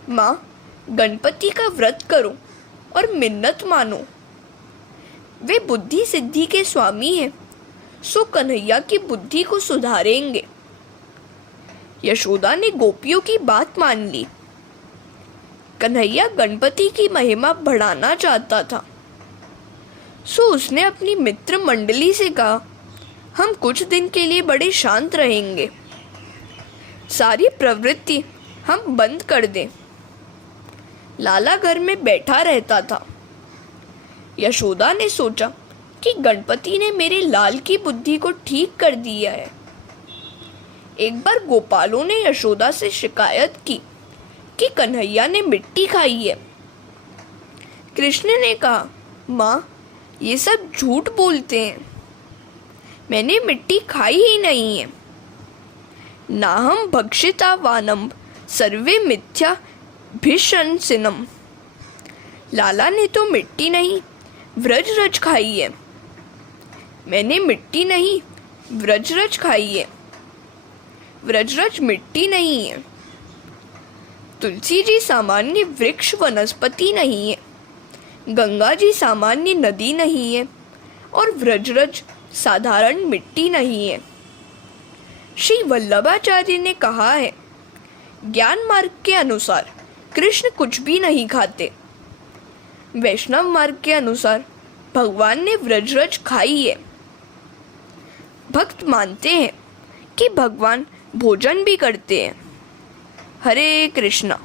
माँ, गणपति का व्रत करो और मिन्नत मानो। वे बुद्धि सिद्धि के स्वामी हैं, सो कन्हैया की बुद्धि को सुधारेंगे। यशोदा ने गोपियों की बात मान ली। कन्हैया गणपति की महिमा बढ़ाना चाहता था, सो उसने अपनी मित्र मंडली से कहा, हम कुछ दिन के लिए बड़े शांत रहेंगे, सारी प्रवृत्ति हम बंद कर दें। लाला घर में बैठा रहता था। यशोदा ने सोचा कि गणपति ने मेरे लाल की बुद्धि को ठीक कर दिया है। एक बार गोपालों ने यशोदा से शिकायत की कि कन्हैया ने मिट्टी खाई है। कृष्ण ने कहा, माँ, ये सब झूठ बोलते हैं, मैंने मिट्टी खाई ही नहीं है। नाहम भक्षिता वानम सर्वे मिथ्या भिशंसिनम। लाला ने तो मिट्टी नहीं व्रजरज खाई है, मैंने मिट्टी नहीं व्रजरज खाई है। व्रजरज मिट्टी नहीं है। तुलसी जी सामान्य वृक्ष वनस्पति नहीं है, गंगा जी सामान्य नदी नहीं है, और व्रजरज साधारण मिट्टी नहीं है। श्री वल्लभाचार्य ने कहा है, ज्ञान मार्ग के अनुसार कृष्ण कुछ भी नहीं खाते, वैष्णव मार्ग के अनुसार भगवान ने व्रजरज खाई है। भक्त मानते हैं कि भगवान भोजन भी करते हैं। हरे कृष्णा।